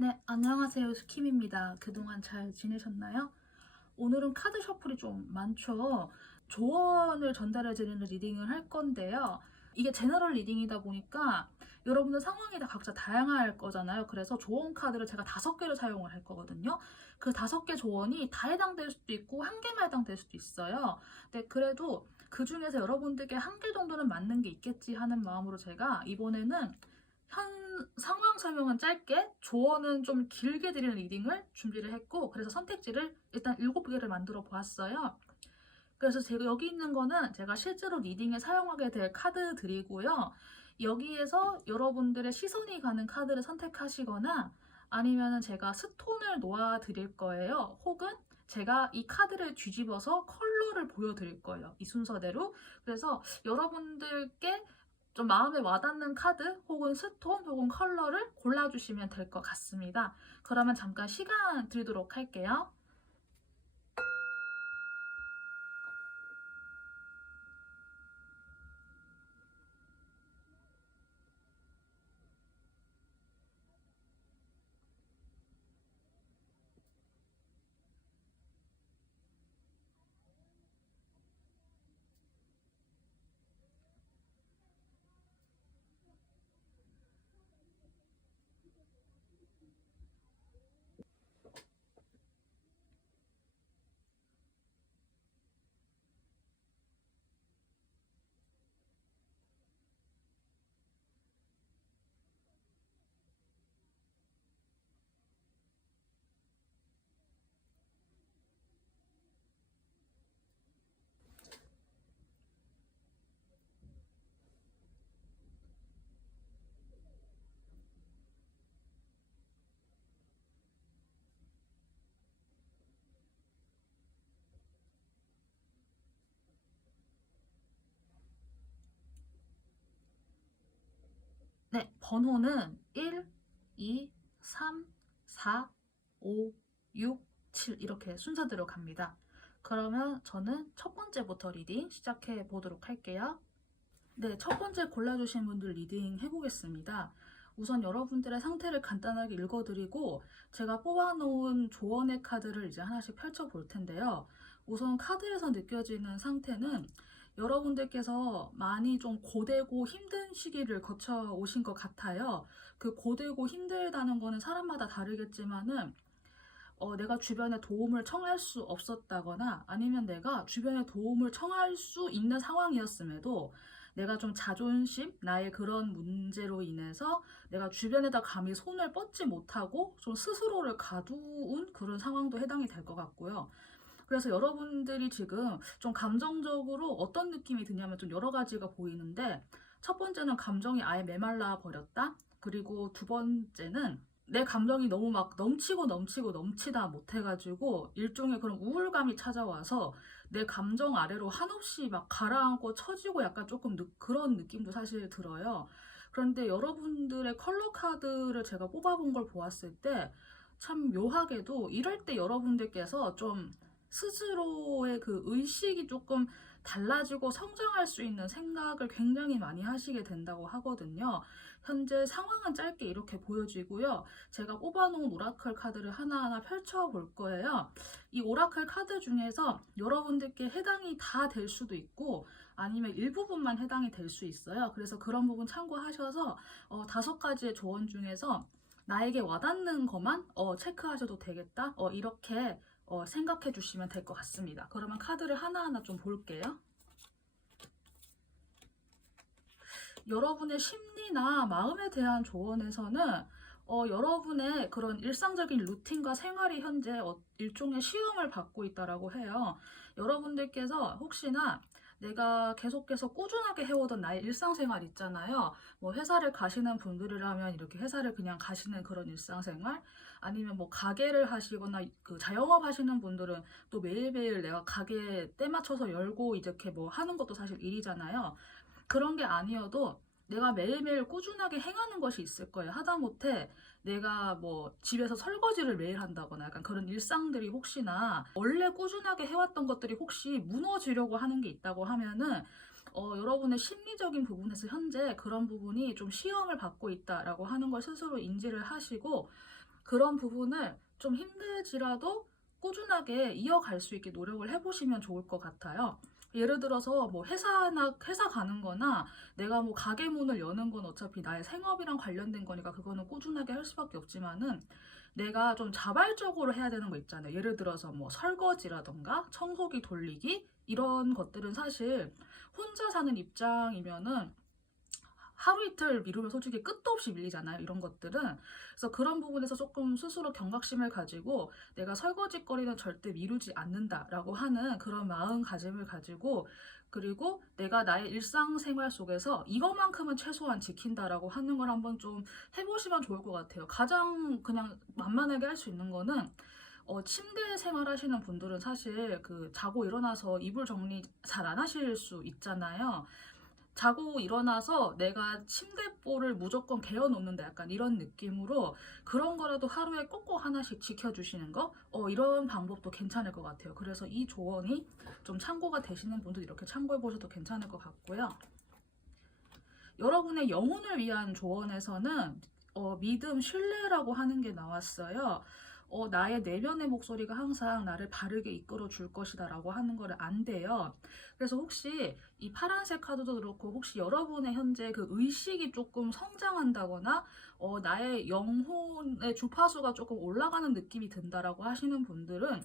네, 안녕하세요. 스킴입니다. 그동안 잘 지내셨나요? 오늘은 카드 셔플이 좀 많죠. 조언을 전달해 드리는 리딩을 할 건데요. 이게 제너럴 리딩이다 보니까 여러분들 상황이 다 각자 다양할 거잖아요. 그래서 조언 카드를 제가 5개를 사용을 할 거거든요. 그 5개 조언이 다 해당될 수도 있고 한 개만 해당될 수도 있어요. 근데 그래도 그 중에서 여러분들께 한 개 정도는 맞는 게 있겠지 하는 마음으로 제가 이번에는 현 상황 설명은 짧게, 조언은 좀 길게 드리는 리딩을 준비를 했고, 그래서 선택지를 일단 7개를 만들어 보았어요. 그래서 제가 여기 있는 거는 제가 실제로 리딩에 사용하게 될 카드들이고요. 여기에서 여러분들의 시선이 가는 카드를 선택하시거나 아니면은 제가 스톤을 놓아 드릴 거예요. 혹은 제가 이 카드를 뒤집어서 컬러를 보여드릴 거예요. 이 순서대로. 그래서 여러분들께 좀 마음에 와닿는 카드 혹은 스톤 혹은 컬러를 골라주시면 될 것 같습니다. 그러면 잠깐 시간 드리도록 할게요. 네, 번호는 1, 2, 3, 4, 5, 6, 7 이렇게 순서대로 갑니다. 그러면 저는 첫 번째부터 리딩 시작해 보도록 할게요. 네, 첫 번째 골라주신 분들 리딩 해보겠습니다. 우선 여러분들의 상태를 간단하게 읽어드리고 제가 뽑아놓은 조언의 카드를 이제 하나씩 펼쳐볼 텐데요. 우선 카드에서 느껴지는 상태는 여러분들께서 많이 좀 고되고 힘든 시기를 거쳐 오신 것 같아요. 그 고되고 힘들다는 거는 사람마다 다르겠지만은 내가 주변에 도움을 청할 수 없었다거나 아니면 내가 주변에 도움을 청할 수 있는 상황이었음에도 내가 좀 자존심, 나의 그런 문제로 인해서 내가 주변에다 감히 손을 뻗지 못하고 좀 스스로를 가두은 그런 상황도 해당이 될 것 같고요. 그래서 여러분들이 지금 좀 감정적으로 어떤 느낌이 드냐면 좀 여러 가지가 보이는데, 첫 번째는 감정이 아예 메말라 버렸다. 그리고 두 번째는 내 감정이 너무 막 넘치고 넘치고 넘치다 못해가지고 일종의 그런 우울감이 찾아와서 내 감정 아래로 한없이 막 가라앉고 처지고 약간 조금 그런 느낌도 사실 들어요. 그런데 여러분들의 컬러 카드를 제가 뽑아본 걸 보았을 때 참 묘하게도 이럴 때 여러분들께서 좀 스스로의 그 의식이 조금 달라지고 성장할 수 있는 생각을 굉장히 많이 하시게 된다고 하거든요. 현재 상황은 짧게 이렇게 보여지고요. 제가 뽑아놓은 오라클 카드를 하나하나 펼쳐볼 거예요. 이 오라클 카드 중에서 여러분들께 해당이 다 될 수도 있고 아니면 일부분만 해당이 될 수 있어요. 그래서 그런 부분 참고하셔서 5가지의 조언 중에서 나에게 와닿는 것만 체크하셔도 되겠다. 이렇게 생각해 주시면 될 것 같습니다. 그러면 카드를 하나하나 좀 볼게요. 여러분의 심리나 마음에 대한 조언에서는 여러분의 그런 일상적인 루틴과 생활이 현재 일종의 시험을 받고 있다라고 해요. 여러분들께서 혹시나 내가 계속 꾸준하게 해오던 나의 일상생활 있잖아요. 뭐 회사를 가시는 분들이라면 이렇게 회사를 그냥 가시는 그런 일상생활, 아니면 뭐 가게를 하시거나 그 자영업 하시는 분들은 또 매일매일 내가 가게 때 맞춰서 열고 이렇게 뭐 하는 것도 사실 일이잖아요. 그런 게 아니어도 내가 매일매일 꾸준하게 행하는 것이 있을 거예요. 하다못해 내가 뭐 집에서 설거지를 매일 한다거나 약간 그런 일상들이 혹시나 원래 꾸준하게 해왔던 것들이 혹시 무너지려고 하는 게 있다고 하면은 여러분의 심리적인 부분에서 현재 그런 부분이 좀 시험을 받고 있다라고 하는 걸 스스로 인지를 하시고, 그런 부분을 좀 힘들지라도 꾸준하게 이어갈 수 있게 노력을 해보시면 좋을 것 같아요. 예를 들어서 뭐 회사 가는 거나 내가 뭐 가게 문을 여는 건 어차피 나의 생업이랑 관련된 거니까 그거는 꾸준하게 할 수밖에 없지만은 내가 좀 자발적으로 해야 되는 거 있잖아요. 예를 들어서 뭐 설거지라던가 청소기 돌리기 이런 것들은 사실 혼자 사는 입장이면은 하루 이틀 미루면 솔직히 끝도 없이 밀리잖아요. 이런 것들은. 그래서 그런 부분에서 조금 스스로 경각심을 가지고 내가 설거지거리는 절대 미루지 않는다라고 하는 그런 마음가짐을 가지고 그리고 내가 나의 일상생활 속에서 이것만큼은 최소한 지킨다라고 하는 걸 한번 좀 해보시면 좋을 것 같아요. 가장 그냥 만만하게 할 수 있는 거는 침대 생활하시는 분들은 사실 그 자고 일어나서 이불 정리 잘 안 하실 수 있잖아요. 자고 일어나서 내가 침대볼을 무조건 개어 놓는다 약간 이런 느낌으로 그런 거라도 하루에 꼭꼭 하나씩 지켜주시는 거 이런 방법도 괜찮을 것 같아요. 그래서 이 조언이 좀 참고가 되시는 분들 이렇게 참고해 보셔도 괜찮을 것 같고요. 여러분의 영혼을 위한 조언에서는 믿음, 신뢰라고 하는 게 나왔어요. 나의 내면의 목소리가 항상 나를 바르게 이끌어 줄 것이다 라고 하는 거를 안돼요. 그래서 혹시 이 파란색 카드도 그렇고 혹시 여러분의 현재 그 의식이 조금 성장한다거나 나의 영혼의 주파수가 조금 올라가는 느낌이 든다라고 하시는 분들은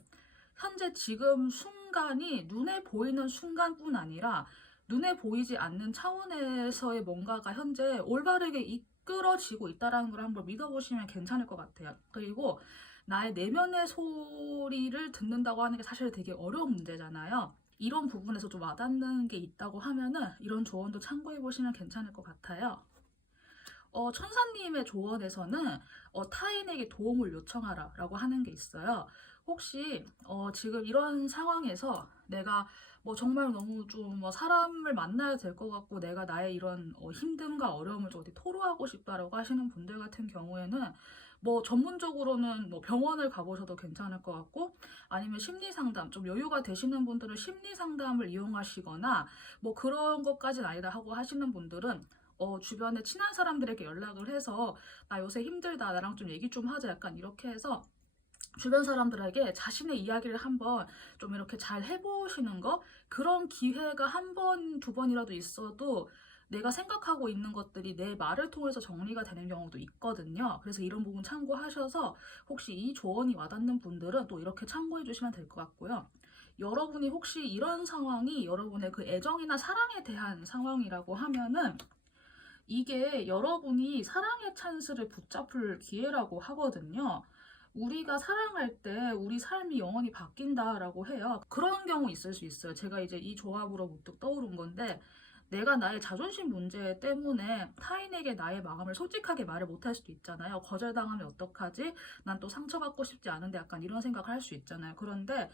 현재 지금 순간이 눈에 보이는 순간뿐 아니라 눈에 보이지 않는 차원에서의 뭔가가 현재 올바르게 이끌어지고 있다는 걸 한번 믿어보시면 괜찮을 것 같아요. 그리고 나의 내면의 소리를 듣는다고 하는 게 사실 되게 어려운 문제잖아요. 이런 부분에서 좀 와닿는 게 있다고 하면은 이런 조언도 참고해 보시면 괜찮을 것 같아요. 천사님의 조언에서는 타인에게 도움을 요청하라 라고 하는 게 있어요. 혹시 지금 이런 상황에서 내가 뭐 정말 너무 좀뭐 사람을 만나야 될 것 같고 내가 나의 이런 힘듦과 어려움을 좀 어디 토로하고 싶다라고 하시는 분들 같은 경우에는 뭐 전문적으로는 뭐 병원을 가보셔도 괜찮을 것 같고 아니면 심리 상담 좀 여유가 되시는 분들은 심리 상담을 이용하시거나 뭐 그런 것까지는 아니다 하고 하시는 분들은 주변에 친한 사람들에게 연락을 해서 나 요새 힘들다 나랑 좀 얘기 좀 하자 약간 이렇게 해서 주변 사람들에게 자신의 이야기를 한번 좀 이렇게 잘 해보시는 거 그런 기회가 한 번, 두 번이라도 있어도 내가 생각하고 있는 것들이 내 말을 통해서 정리가 되는 경우도 있거든요. 그래서 이런 부분 참고하셔서 혹시 이 조언이 와닿는 분들은 또 이렇게 참고해 주시면 될 것 같고요. 여러분이 혹시 이런 상황이 여러분의 그 애정이나 사랑에 대한 상황이라고 하면은 이게 여러분이 사랑의 찬스를 붙잡을 기회라고 하거든요. 우리가 사랑할 때 우리 삶이 영원히 바뀐다라고 해요. 그런 경우 있을 수 있어요. 제가 이제 이 조합으로 문득 떠오른 건데 내가 나의 자존심 문제 때문에 타인에게 나의 마음을 솔직하게 말을 못할 수도 있잖아요. 거절당하면 어떡하지? 난 또 상처받고 싶지 않은데 약간 이런 생각을 할 수 있잖아요. 그런데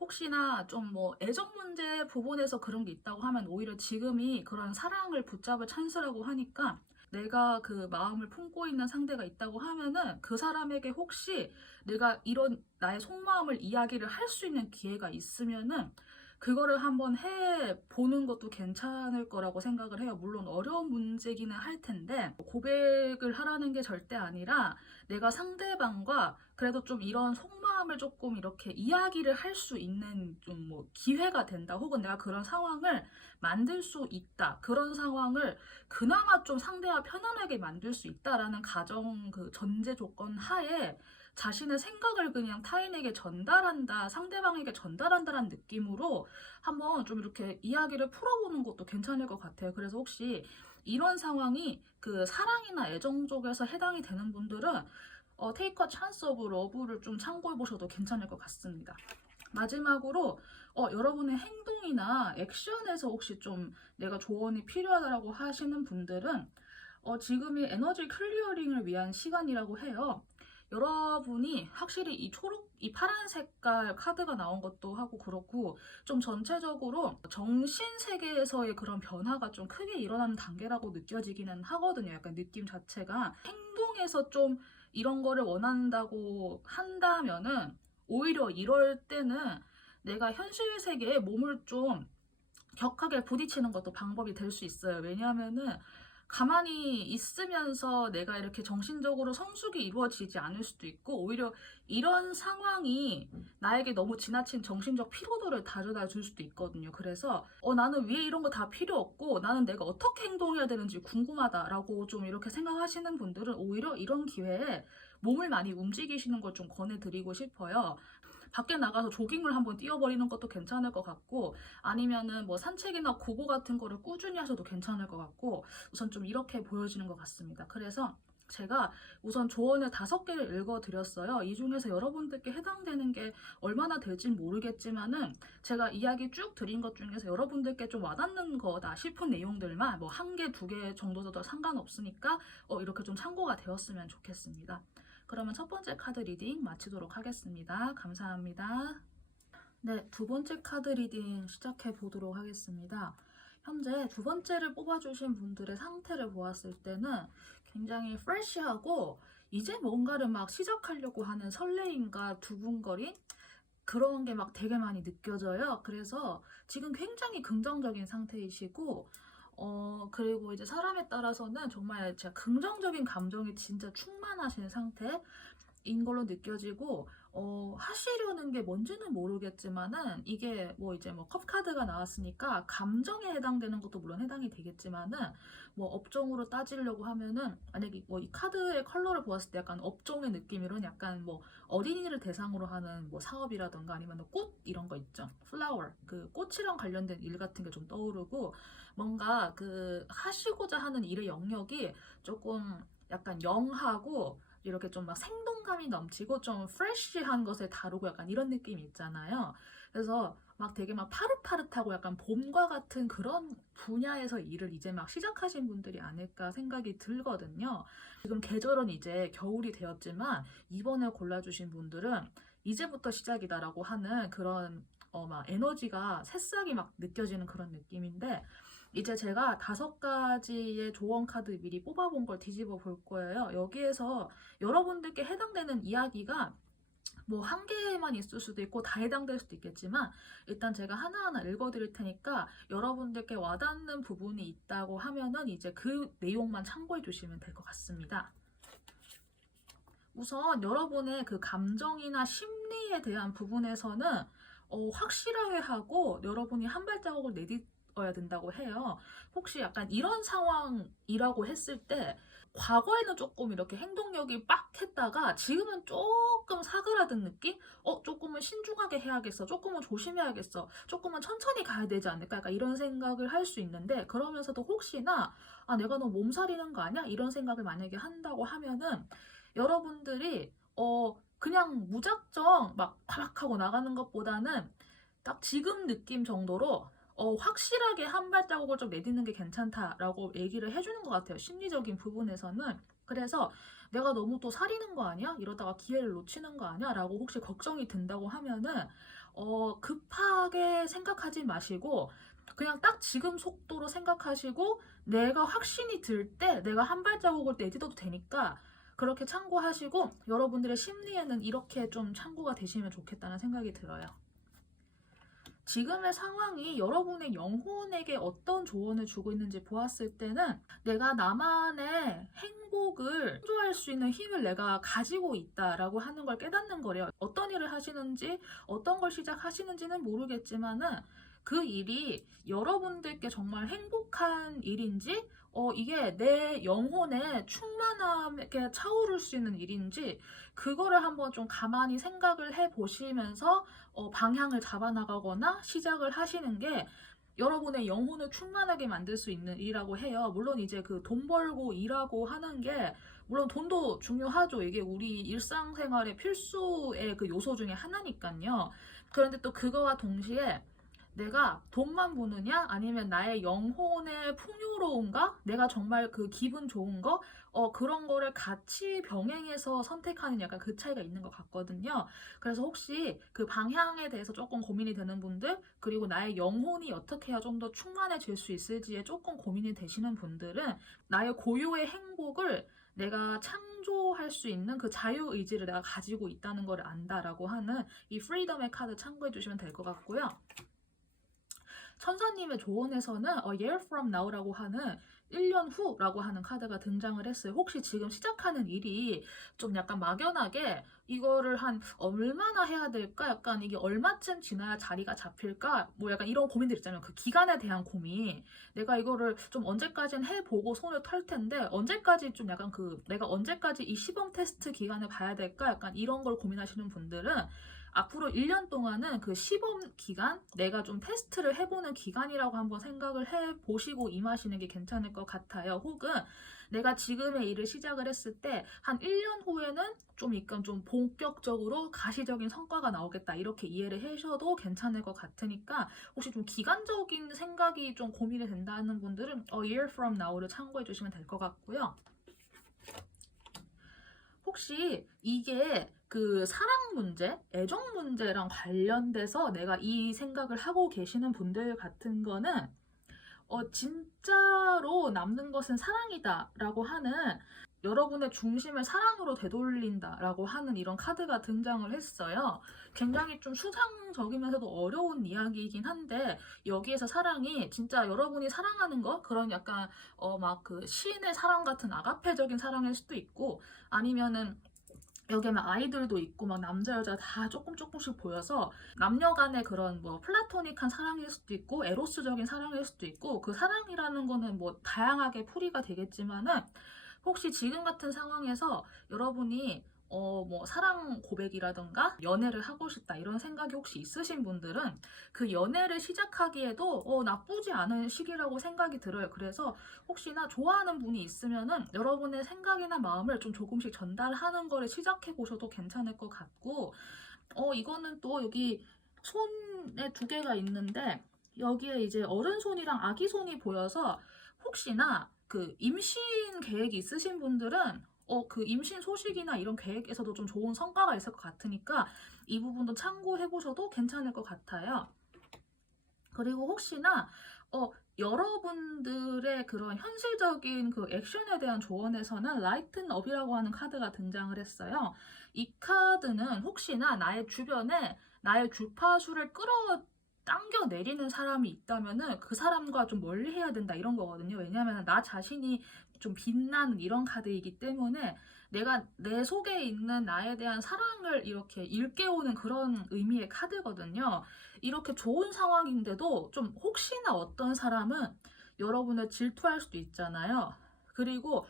혹시나 좀 뭐 애정 문제 부분에서 그런 게 있다고 하면 오히려 지금이 그런 사랑을 붙잡을 찬스라고 하니까 내가 그 마음을 품고 있는 상대가 있다고 하면은 그 사람에게 혹시 내가 이런 나의 속마음을 이야기를 할 수 있는 기회가 있으면은 그거를 한번 해 보는 것도 괜찮을 거라고 생각을 해요. 물론 어려운 문제기는 할 텐데 고백을 하라는 게 절대 아니라 내가 상대방과 그래도 좀 이런 속마음을 조금 이렇게 이야기를 할 수 있는 좀 뭐 기회가 된다. 혹은 내가 그런 상황을 만들 수 있다. 그런 상황을 그나마 좀 상대와 편안하게 만들 수 있다라는 가정 그 전제 조건 하에 자신의 생각을 그냥 타인에게 전달한다, 상대방에게 전달한다라는 느낌으로 한번 좀 이렇게 이야기를 풀어보는 것도 괜찮을 것 같아요. 그래서 혹시 이런 상황이 그 사랑이나 애정 쪽에서 해당이 되는 분들은 Take a Chance of Love를 좀 참고해 보셔도 괜찮을 것 같습니다. 마지막으로 여러분의 행동이나 액션에서 혹시 좀 내가 조언이 필요하다고 하시는 분들은 지금이 에너지 클리어링을 위한 시간이라고 해요. 여러분이 확실히 이 파란 색깔 카드가 나온 것도 하고 그렇고 좀 전체적으로 정신 세계에서의 그런 변화가 좀 크게 일어나는 단계라고 느껴지기는 하거든요. 약간 느낌 자체가 행동에서 좀 이런 거를 원한다고 한다면은 오히려 이럴 때는 내가 현실 세계에 몸을 좀 격하게 부딪히는 것도 방법이 될 수 있어요. 왜냐하면은 가만히 있으면서 내가 이렇게 정신적으로 성숙이 이루어지지 않을 수도 있고, 오히려 이런 상황이 나에게 너무 지나친 정신적 피로도를 가져다 줄 수도 있거든요. 그래서 나는 왜 이런 거 다 필요 없고 나는 내가 어떻게 행동해야 되는지 궁금하다라고 좀 이렇게 생각하시는 분들은 오히려 이런 기회에 몸을 많이 움직이시는 걸 좀 권해드리고 싶어요. 밖에 나가서 조깅을 한번 뛰어버리는 것도 괜찮을 것 같고, 아니면은 뭐 산책이나 구보 같은 거를 꾸준히 하셔도 괜찮을 것 같고, 우선 좀 이렇게 보여지는 것 같습니다. 그래서 제가 우선 조언을 5개를 읽어드렸어요. 이 중에서 여러분들께 해당되는 게 얼마나 될진 모르겠지만은 제가 이야기 쭉 드린 것 중에서 여러분들께 좀 와닿는 거다 싶은 내용들만 뭐 1개, 2개 정도도 상관없으니까 이렇게 좀 참고가 되었으면 좋겠습니다. 그러면 첫 번째 카드 리딩 마치도록 하겠습니다. 감사합니다. 네, 두 번째 카드 리딩 시작해 보도록 하겠습니다. 현재 두 번째를 뽑아주신 분들의 상태를 보았을 때는 굉장히 프레시하고 이제 뭔가를 막 시작하려고 하는 설레임과 두근거림? 그런 게 막 되게 많이 느껴져요. 그래서 지금 굉장히 긍정적인 상태이시고, 그리고 이제 사람에 따라서는 정말 제가 긍정적인 감정이 진짜 충만하신 상태인 걸로 느껴지고, 하시려는 게 뭔지는 모르겠지만은, 이게 뭐 이제 뭐 컵카드가 나왔으니까, 감정에 해당되는 것도 물론 해당이 되겠지만은, 뭐 업종으로 따지려고 하면은, 만약에 뭐 이 카드의 컬러를 보았을 때 약간 업종의 느낌으로는 약간 뭐 어린이를 대상으로 하는 뭐 사업이라던가 아니면 꽃 이런 거 있죠. 플라워. 그 꽃이랑 관련된 일 같은 게 좀 떠오르고, 뭔가 그 하시고자 하는 일의 영역이 조금 약간 영하고 이렇게 좀 막 생동감이 넘치고 좀 프레쉬한 것을 다루고 약간 이런 느낌이 있잖아요. 그래서 막 되게 막 파릇파릇하고 약간 봄과 같은 그런 분야에서 일을 이제 막 시작하신 분들이 아닐까 생각이 들거든요. 지금 계절은 이제 겨울이 되었지만 이번에 골라주신 분들은 이제부터 시작이다라고 하는 그런 막 에너지가 새싹이 막 느껴지는 그런 느낌인데, 이제 제가 5가지의 조언 카드 미리 뽑아본 걸 뒤집어 볼 거예요. 여기에서 여러분들께 해당되는 이야기가 뭐 1개만 있을 수도 있고 다 해당될 수도 있겠지만, 일단 제가 하나하나 읽어드릴 테니까 여러분들께 와닿는 부분이 있다고 하면은 이제 그 내용만 참고해 주시면 될 것 같습니다. 우선 여러분의 그 감정이나 심리에 대한 부분에서는 확실하게 하고 여러분이 한 발자국을 내딛어야 된다고 해요. 혹시 약간 이런 상황이라고 했을 때 과거에는 조금 이렇게 행동력이 빡 했다가 지금은 조금 사그라든 느낌? 조금은 신중하게 해야겠어. 조금은 조심해야겠어. 조금은 천천히 가야 되지 않을까? 약간 이런 생각을 할 수 있는데, 그러면서도 혹시나 내가 너무 몸살이는 거 아니야? 이런 생각을 만약에 한다고 하면은 여러분들이 그냥 무작정 막 파락 하고 나가는 것보다는 딱 지금 느낌 정도로 확실하게 한 발자국을 좀 내딛는 게 괜찮다라고 얘기를 해주는 것 같아요. 심리적인 부분에서는. 그래서 내가 너무 또 살이는 거 아니야? 이러다가 기회를 놓치는 거 아니야? 라고 혹시 걱정이 든다고 하면은 급하게 생각하지 마시고 그냥 딱 지금 속도로 생각하시고, 내가 확신이 들 때 내가 한 발자국을 내딛어도 되니까 그렇게 참고하시고, 여러분들의 심리에는 이렇게 좀 참고가 되시면 좋겠다는 생각이 들어요. 지금의 상황이 여러분의 영혼에게 어떤 조언을 주고 있는지 보았을 때는 내가 나만의 행복을 창조할 수 있는 힘을 내가 가지고 있다라고 하는 걸 깨닫는 거래요. 어떤 일을 하시는지 어떤 걸 시작하시는지는 모르겠지만은 그 일이 여러분들께 정말 행복한 일인지, 이게 내 영혼의 충만함에 차오를 수 있는 일인지, 그거를 한번 좀 가만히 생각을 해 보시면서 방향을 잡아나가거나 시작을 하시는 게 여러분의 영혼을 충만하게 만들 수 있는 일이라고 해요. 물론 이제 그 돈 벌고 일하고 하는 게 물론 돈도 중요하죠. 이게 우리 일상생활의 필수의 그 요소 중에 하나니까요. 그런데 또 그거와 동시에 내가 돈만 버느냐? 아니면 나의 영혼의 풍요로움과 내가 정말 그 기분 좋은 거? 그런 거를 같이 병행해서 선택하는 약간 그 차이가 있는 것 같거든요. 그래서 혹시 그 방향에 대해서 조금 고민이 되는 분들, 그리고 나의 영혼이 어떻게 해야 좀 더 충만해질 수 있을지에 조금 고민이 되시는 분들은 나의 고유의 행복을 내가 창조할 수 있는 그 자유의지를 내가 가지고 있다는 걸 안다라고 하는 이 프리덤의 카드 참고해 주시면 될 것 같고요. 천사님의 조언에서는 A year from now라고 하는 1년 후라고 하는 카드가 등장을 했어요. 혹시 지금 시작하는 일이 좀 약간 막연하게 이거를 한 얼마나 해야 될까? 약간 이게 얼마쯤 지나야 자리가 잡힐까? 뭐 약간 이런 고민들 있잖아요. 그 기간에 대한 고민. 내가 이거를 좀 언제까지는 해보고 손을 털 텐데 언제까지 좀 약간 그 내가 언제까지 이 시범 테스트 기간을 봐야 될까? 약간 이런 걸 고민하시는 분들은 앞으로 1년 동안은 그 시범 기간, 내가 좀 테스트를 해보는 기간이라고 한번 생각을 해보시고 임하시는 게 괜찮을 것 같아요. 혹은 내가 지금의 일을 시작을 했을 때 한 1년 후에는 좀 약간 좀 본격적으로 가시적인 성과가 나오겠다. 이렇게 이해를 하셔도 괜찮을 것 같으니까 혹시 좀 기간적인 생각이 좀 고민이 된다는 분들은 A year from now를 참고해 주시면 될 것 같고요. 혹시 이게 그 사랑 문제, 애정 문제랑 관련돼서 내가 이 생각을 하고 계시는 분들 같은 거는 진짜로 남는 것은 사랑이다라고 하는 여러분의 중심을 사랑으로 되돌린다라고 하는 이런 카드가 등장을 했어요. 굉장히 좀 수상적이면서도 어려운 이야기이긴 한데 여기에서 사랑이 진짜 여러분이 사랑하는 것 그런 약간 막 그 시인의 사랑 같은 아가페적인 사랑일 수도 있고 아니면은 여기에는 아이들도 있고 막 남자 여자 다 조금씩 보여서 남녀 간의 그런 뭐 플라토닉한 사랑일 수도 있고 에로스적인 사랑일 수도 있고 그 사랑이라는 거는 뭐 다양하게 풀이가 되겠지만은 혹시 지금 같은 상황에서 여러분이 뭐 사랑 고백이라던가 연애를 하고 싶다 이런 생각이 혹시 있으신 분들은 그 연애를 시작하기에도 나쁘지 않은 시기라고 생각이 들어요. 그래서 혹시나 좋아하는 분이 있으면은 여러분의 생각이나 마음을 좀 조금씩 전달하는 거를 시작해 보셔도 괜찮을 것 같고 이거는 또 여기 손에 두 개가 있는데 여기에 이제 어른 손이랑 아기 손이 보여서 혹시나 그 임신 계획이 있으신 분들은 그 임신 소식이나 이런 계획에서도 좀 좋은 성과가 있을 것 같으니까 이 부분도 참고해 보셔도 괜찮을 것 같아요. 그리고 혹시나 여러분들의 그런 현실적인 그 액션에 대한 조언에서는 라이튼 업이라고 하는 카드가 등장을 했어요. 이 카드는 혹시나 나의 주변에 나의 주파수를 당겨 내리는 사람이 있다면은 그 사람과 좀 멀리 해야 된다 이런 거거든요. 왜냐하면 나 자신이 좀 빛나는 이런 카드이기 때문에 내가 내 속에 있는 나에 대한 사랑을 이렇게 일깨우는 그런 의미의 카드거든요. 이렇게 좋은 상황인데도 좀 혹시나 어떤 사람은 여러분을 질투할 수도 있잖아요. 그리고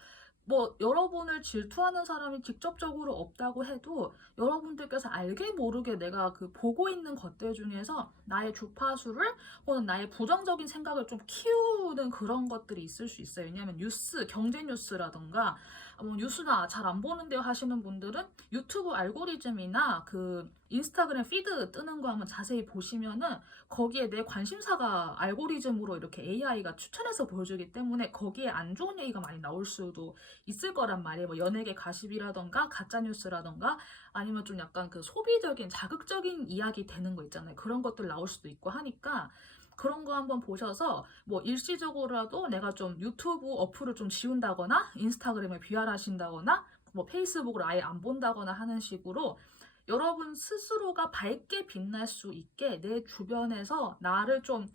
뭐 여러분을 질투하는 사람이 직접적으로 없다고 해도 여러분들께서 알게 모르게 내가 그 보고 있는 것들 중에서 나의 주파수를 혹은 나의 부정적인 생각을 좀 키우는 그런 것들이 있을 수 있어요. 왜냐하면 뉴스, 경제 뉴스라던가 뭐 뉴스나 잘 안 보는데요 하시는 분들은 유튜브 알고리즘이나 그 인스타그램 피드 뜨는 거 한번 자세히 보시면은 거기에 내 관심사가 알고리즘으로 이렇게 AI가 추천해서 보여주기 때문에 거기에 안 좋은 얘기가 많이 나올 수도 있을 거란 말이에요. 뭐 연예계 가십이라던가 가짜뉴스라던가 아니면 좀 약간 그 소비적인 자극적인 이야기 되는 거 있잖아요. 그런 것들 나올 수도 있고 하니까 그런 거 한번 보셔서 뭐 일시적으로라도 내가 좀 유튜브 어플을 좀 지운다거나 인스타그램을 비활하신다거나 뭐 페이스북을 아예 안 본다거나 하는 식으로 여러분 스스로가 밝게 빛날 수 있게 내 주변에서 나를 좀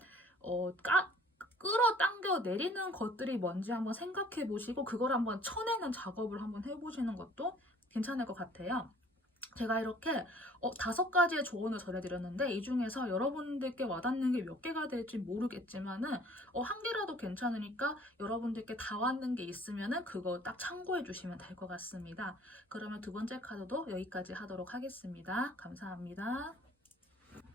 끌어당겨 내리는 것들이 뭔지 한번 생각해 보시고 그걸 한번 쳐내는 작업을 한번 해보시는 것도 괜찮을 것 같아요. 제가 이렇게 5가지의 조언을 전해드렸는데 이 중에서 여러분들께 와닿는 게 몇 개가 될지 모르겠지만은 한 개라도 괜찮으니까 여러분들께 다 왔는 게 있으면은 그거 딱 참고해 주시면 될 것 같습니다. 그러면 두 번째 카드도 여기까지 하도록 하겠습니다. 감사합니다.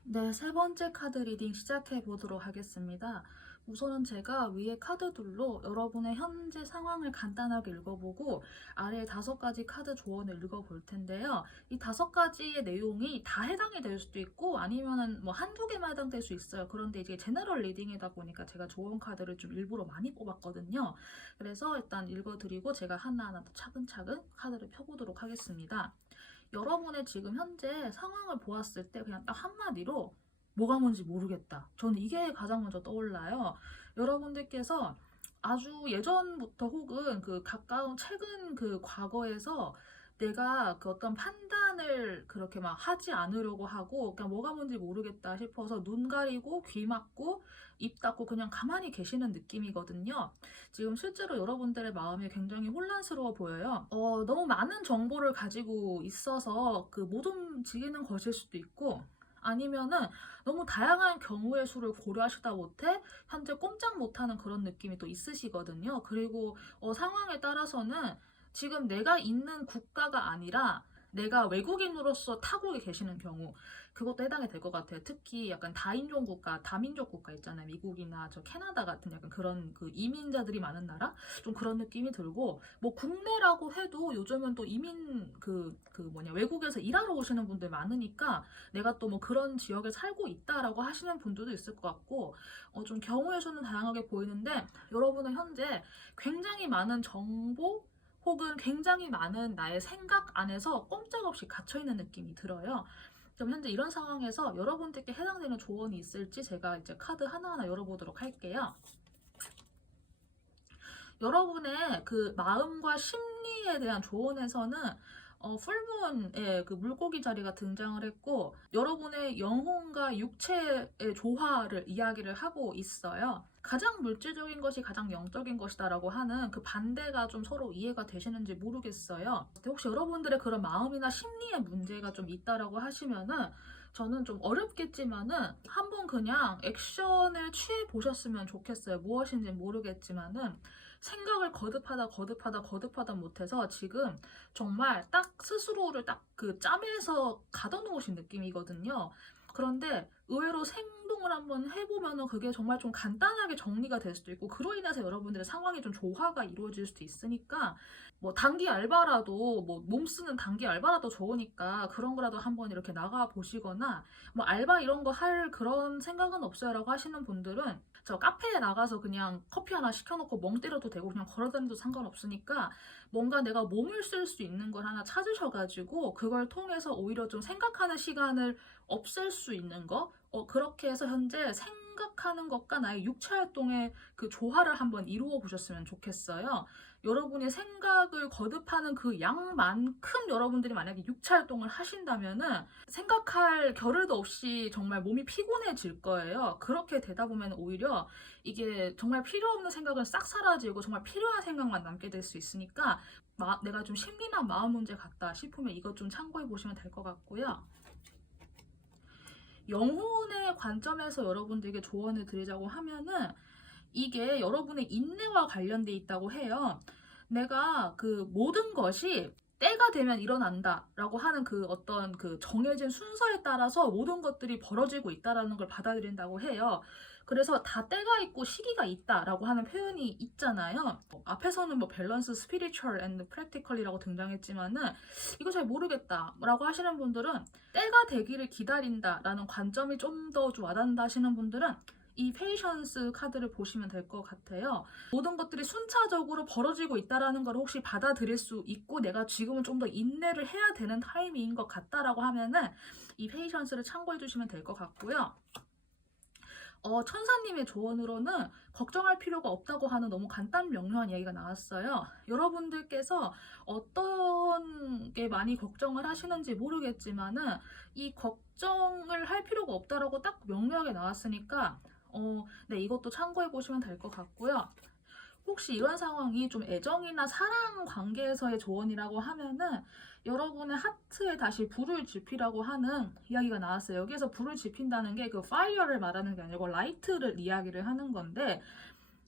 네, 세 번째 카드 리딩 시작해 보도록 하겠습니다. 우선은 제가 위에 카드들로 여러분의 현재 상황을 간단하게 읽어보고 아래 5가지 카드 조언을 읽어볼 텐데요. 이 5가지의 내용이 다 해당이 될 수도 있고 아니면은 뭐 한두 개만 해당될 수 있어요. 그런데 이제 제너럴 리딩이다 보니까 제가 조언 카드를 좀 일부러 많이 뽑았거든요. 그래서 일단 읽어드리고 제가 하나하나 더 차근차근 카드를 펴보도록 하겠습니다. 여러분의 지금 현재 상황을 보았을 때 그냥 딱 한마디로 뭐가 뭔지 모르겠다. 저는 이게 가장 먼저 떠올라요. 여러분들께서 아주 예전부터 혹은 그 가까운 최근 그 과거에서 내가 그 어떤 판단을 표현을 그렇게 막 하지 않으려고 하고 그냥 뭐가 뭔지 모르겠다 싶어서 눈 가리고 귀 막고 입 닫고 그냥 가만히 계시는 느낌이거든요. 지금 실제로 여러분들의 마음이 굉장히 혼란스러워 보여요. 너무 많은 정보를 가지고 있어서 그 못 움직이는 것일 수도 있고 아니면은 너무 다양한 경우의 수를 고려하시다 못해 현재 꼼짝 못하는 그런 느낌이 또 있으시거든요. 그리고 상황에 따라서는 지금 내가 있는 국가가 아니라 내가 외국인으로서 타국에 계시는 경우 그것도 해당이 될 것 같아요. 특히 약간 다인종 국가, 다민족 국가 있잖아요. 미국이나 저 캐나다 같은 약간 그런 그 이민자들이 많은 나라? 좀 그런 느낌이 들고 뭐 국내라고 해도 요즘은 또 이민 외국에서 일하러 오시는 분들 많으니까 내가 또 뭐 그런 지역에 살고 있다라고 하시는 분들도 있을 것 같고 좀 경우의 수는 다양하게 보이는데 여러분은 현재 굉장히 많은 정보 혹은 굉장히 많은 나의 생각 안에서 꼼짝없이 갇혀있는 느낌이 들어요. 그럼 현재 이런 상황에서 여러분들께 해당되는 조언이 있을지 제가 이제 카드 하나하나 열어보도록 할게요. 여러분의 그 마음과 심리에 대한 조언에서는 풀문의 그 물고기 자리가 등장을 했고 여러분의 영혼과 육체의 조화를 이야기를 하고 있어요. 가장 물질적인 것이 가장 영적인 것이다 라고 하는 그 반대가 좀 서로 이해가 되시는지 모르겠어요. 혹시 여러분들의 그런 마음이나 심리에 문제가 좀 있다라고 하시면은 저는 좀 어렵겠지만은 한번 그냥 액션을 취해 보셨으면 좋겠어요. 무엇인지 모르겠지만은 생각을 거듭하다 못해서 지금 정말 딱 스스로를 딱 그 짬에서 가둬놓으신 느낌이거든요. 그런데 의외로 행동을 한번 해보면은 그게 정말 좀 간단하게 정리가 될 수도 있고 그로 인해서 여러분들의 상황이 좀 조화가 이루어질 수도 있으니까 뭐 단기 알바라도 뭐 몸 쓰는 단기 알바라도 좋으니까 그런 거라도 한번 이렇게 나가 보시거나 뭐 알바 이런 거 할 그런 생각은 없어요라고 하시는 분들은 저 카페에 나가서 그냥 커피 하나 시켜놓고 멍 때려도 되고 그냥 걸어다녀도 상관없으니까 뭔가 내가 몸을 쓸 수 있는 걸 하나 찾으셔가지고 그걸 통해서 오히려 좀 생각하는 시간을 없앨 수 있는 거 그렇게 해서 현재 생각하는 것과 나의 육체 활동의 그 조화를 한번 이루어 보셨으면 좋겠어요. 여러분의 생각을 거듭하는 그 양만큼 여러분들이 만약에 육체 활동을 하신다면은 생각할 겨를도 없이 정말 몸이 피곤해질 거예요. 그렇게 되다 보면 오히려 이게 정말 필요 없는 생각은 싹 사라지고 정말 필요한 생각만 남게 될 수 있으니까 내가 좀 심리나 마음 문제 같다 싶으면 이것 좀 참고해 보시면 될 것 같고요. 영혼의 관점에서 여러분들에게 조언을 드리자고 하면은 이게 여러분의 인내와 관련돼 있다고 해요. 내가 그 모든 것이 때가 되면 일어난다 라고 하는 그 어떤 그 정해진 순서에 따라서 모든 것들이 벌어지고 있다라는 걸 받아들인다고 해요. 그래서 다 때가 있고 시기가 있다라고 하는 표현이 있잖아요. 앞에서는 뭐 밸런스, 스피리추얼 앤드 프랙티컬이라고 등장했지만은 이거 잘 모르겠다라고 하시는 분들은 때가 되기를 기다린다라는 관점이 좀 더 와닿는다 하시는 분들은 이 페이션스 카드를 보시면 될 것 같아요. 모든 것들이 순차적으로 벌어지고 있다라는 걸 혹시 받아들일 수 있고 내가 지금은 좀 더 인내를 해야 되는 타이밍인 것 같다라고 하면은 이 페이션스를 참고해 주시면 될 것 같고요. 천사님의 조언으로는 걱정할 필요가 없다고 하는 너무 간단 명료한 이야기가 나왔어요. 여러분들께서 어떤 게 많이 걱정을 하시는지 모르겠지만은 이 걱정을 할 필요가 없다라고 딱 명료하게 나왔으니까 네, 이것도 참고해 보시면 될 것 같고요. 혹시 이런 상황이 좀 애정이나 사랑 관계에서의 조언이라고 하면은 여러분의 하트에 다시 불을 지피라고 하는 이야기가 나왔어요. 여기서 불을 지핀다는 게 그 파이어를 말하는 게 아니고 라이트를 이야기를 하는 건데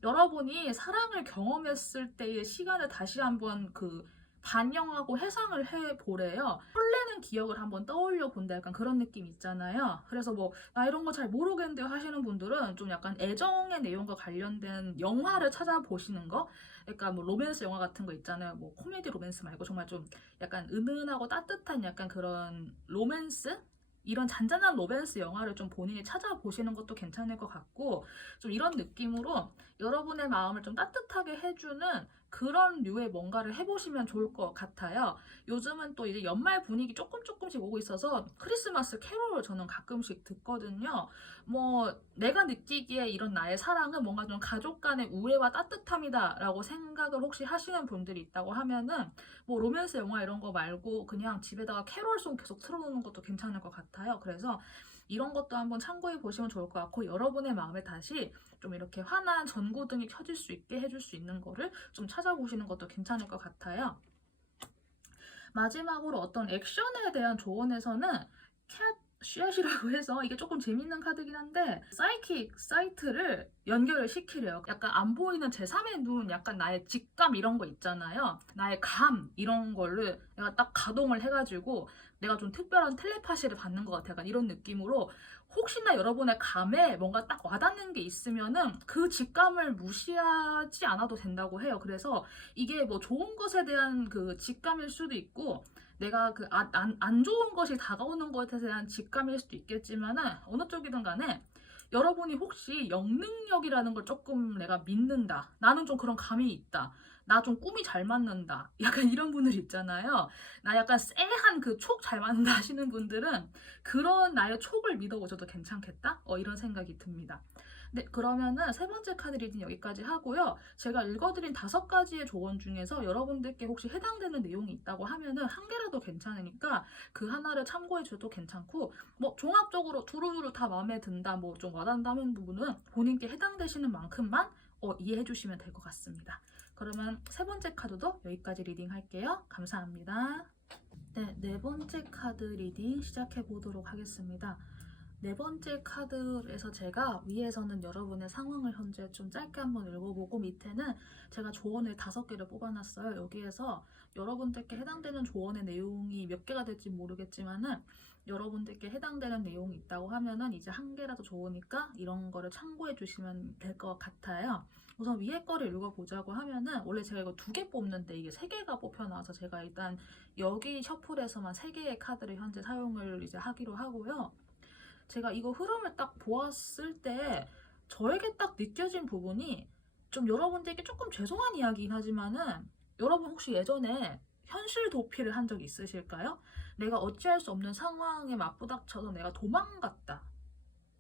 여러분이 사랑을 경험했을 때의 시간을 다시 한번 그 반영하고 해상을 해보래요. 설레는 기억을 한번 떠올려 본다 약간 그런 느낌 있잖아요. 그래서 뭐 나 이런 거 잘 모르겠는데요 하시는 분들은 좀 약간 애정의 내용과 관련된 영화를 찾아보시는 거 그러니까 뭐 로맨스 영화 같은 거 있잖아요. 뭐 코미디 로맨스 말고 정말 좀 약간 은은하고 따뜻한 약간 그런 로맨스? 이런 잔잔한 로맨스 영화를 좀 본인이 찾아보시는 것도 괜찮을 것 같고 좀 이런 느낌으로 여러분의 마음을 좀 따뜻하게 해주는 그런 류의 뭔가를 해보시면 좋을 것 같아요. 요즘은 또 이제 연말 분위기 조금씩 오고 있어서 크리스마스 캐롤을 저는 가끔씩 듣거든요. 뭐 내가 느끼기에 이런 나의 사랑은 뭔가 좀 가족 간의 우애와 따뜻함이다 라고 생각을 혹시 하시는 분들이 있다고 하면은 뭐 로맨스 영화 이런 거 말고 그냥 집에다가 캐롤송 계속 틀어놓는 것도 괜찮을 것 같아요. 그래서 이런 것도 한번 참고해 보시면 좋을 것 같고, 여러분의 마음에 다시 좀 이렇게 환한 전구등이 켜질 수 있게 해줄 수 있는 거를 좀 찾아보시는 것도 괜찮을 것 같아요. 마지막으로 어떤 액션에 대한 조언에서는 캣 쉣이라고 해서 이게 조금 재밌는 카드긴 한데, 사이킥 사이트를 연결을 시키래요. 약간 안 보이는 제3의 눈, 약간 나의 직감 이런 거 있잖아요. 나의 감 이런 거를 내가 딱 가동을 해가지고 내가 좀 특별한 텔레파시를 받는 것 같아. 약간 이런 느낌으로 혹시나 여러분의 감에 뭔가 딱 와닿는 게 있으면은 그 직감을 무시하지 않아도 된다고 해요. 그래서 이게 뭐 좋은 것에 대한 그 직감일 수도 있고, 내가 그 안 좋은 것이 다가오는 것에 대한 직감일 수도 있겠지만은, 어느 쪽이든 간에 여러분이 혹시 영능력이라는 걸 조금 내가 믿는다, 나는 좀 그런 감이 있다, 나 좀 꿈이 잘 맞는다, 약간 이런 분들 있잖아요. 나 약간 쎄한 그 촉 잘 맞는다 하시는 분들은 그런 나의 촉을 믿어보셔도 괜찮겠다, 이런 생각이 듭니다. 네, 그러면은 세 번째 카드 리딩 여기까지 하고요. 제가 읽어드린 5가지의 조언 중에서 여러분들께 혹시 해당되는 내용이 있다고 하면은 한 개라도 괜찮으니까 그 하나를 참고해 줘도 괜찮고, 뭐 종합적으로 두루두루 다 마음에 든다, 뭐 좀 와닿는다는 부분은 본인께 해당되시는 만큼만 이해해 주시면 될 것 같습니다. 그러면 세 번째 카드도 여기까지 리딩 할게요. 감사합니다. 네, 네 번째 카드 리딩 시작해 보도록 하겠습니다. 네 번째 카드에서 제가 위에서는 여러분의 상황을 현재 좀 짧게 한번 읽어보고, 밑에는 제가 조언을 5개를 뽑아놨어요. 여기에서 여러분들께 해당되는 조언의 내용이 몇 개가 될지 모르겠지만은, 여러분들께 해당되는 내용이 있다고 하면은 이제 한 개라도 좋으니까 이런 거를 참고해 주시면 될 것 같아요. 우선 위에 거를 읽어보자고 하면은, 원래 제가 이거 2개 뽑는데 이게 3개가 뽑혀나와서 제가 일단 여기 셔플에서만 3개의 카드를 현재 사용을 이제 하기로 하고요. 제가 이거 흐름을 딱 보았을 때 저에게 딱 느껴진 부분이, 좀 여러분들께 조금 죄송한 이야기긴 하지만은, 여러분 혹시 예전에 현실 도피를 한 적 있으실까요? 내가 어찌할 수 없는 상황에 맞부닥쳐서 내가 도망갔다.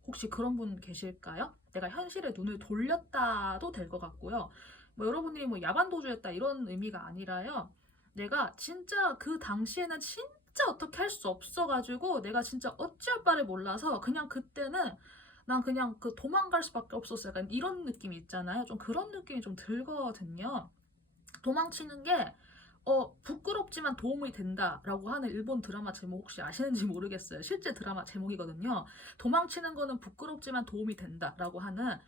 혹시 그런 분 계실까요? 내가 현실에 눈을 돌렸다도 될 것 같고요. 뭐 여러분들이 뭐 야반도주였다 이런 의미가 아니라요. 내가 진짜 그 당시에는 진짜 어떻게 할 수 없어가지고 내가 진짜 어찌할 바를 몰라서 그냥 그때는 난 그냥 그 도망갈 수밖에 없었어요. 약간 이런 느낌이 있잖아요. 좀 그런 느낌이 좀 들거든요. 도망치는 게 부끄럽지만 도움이 된다라고 하는 일본 드라마 제목 혹시 아시는지 모르겠어요. 실제 드라마 제목이거든요. 도망치는 거는 부끄럽지만 도움이 된다라고 하는,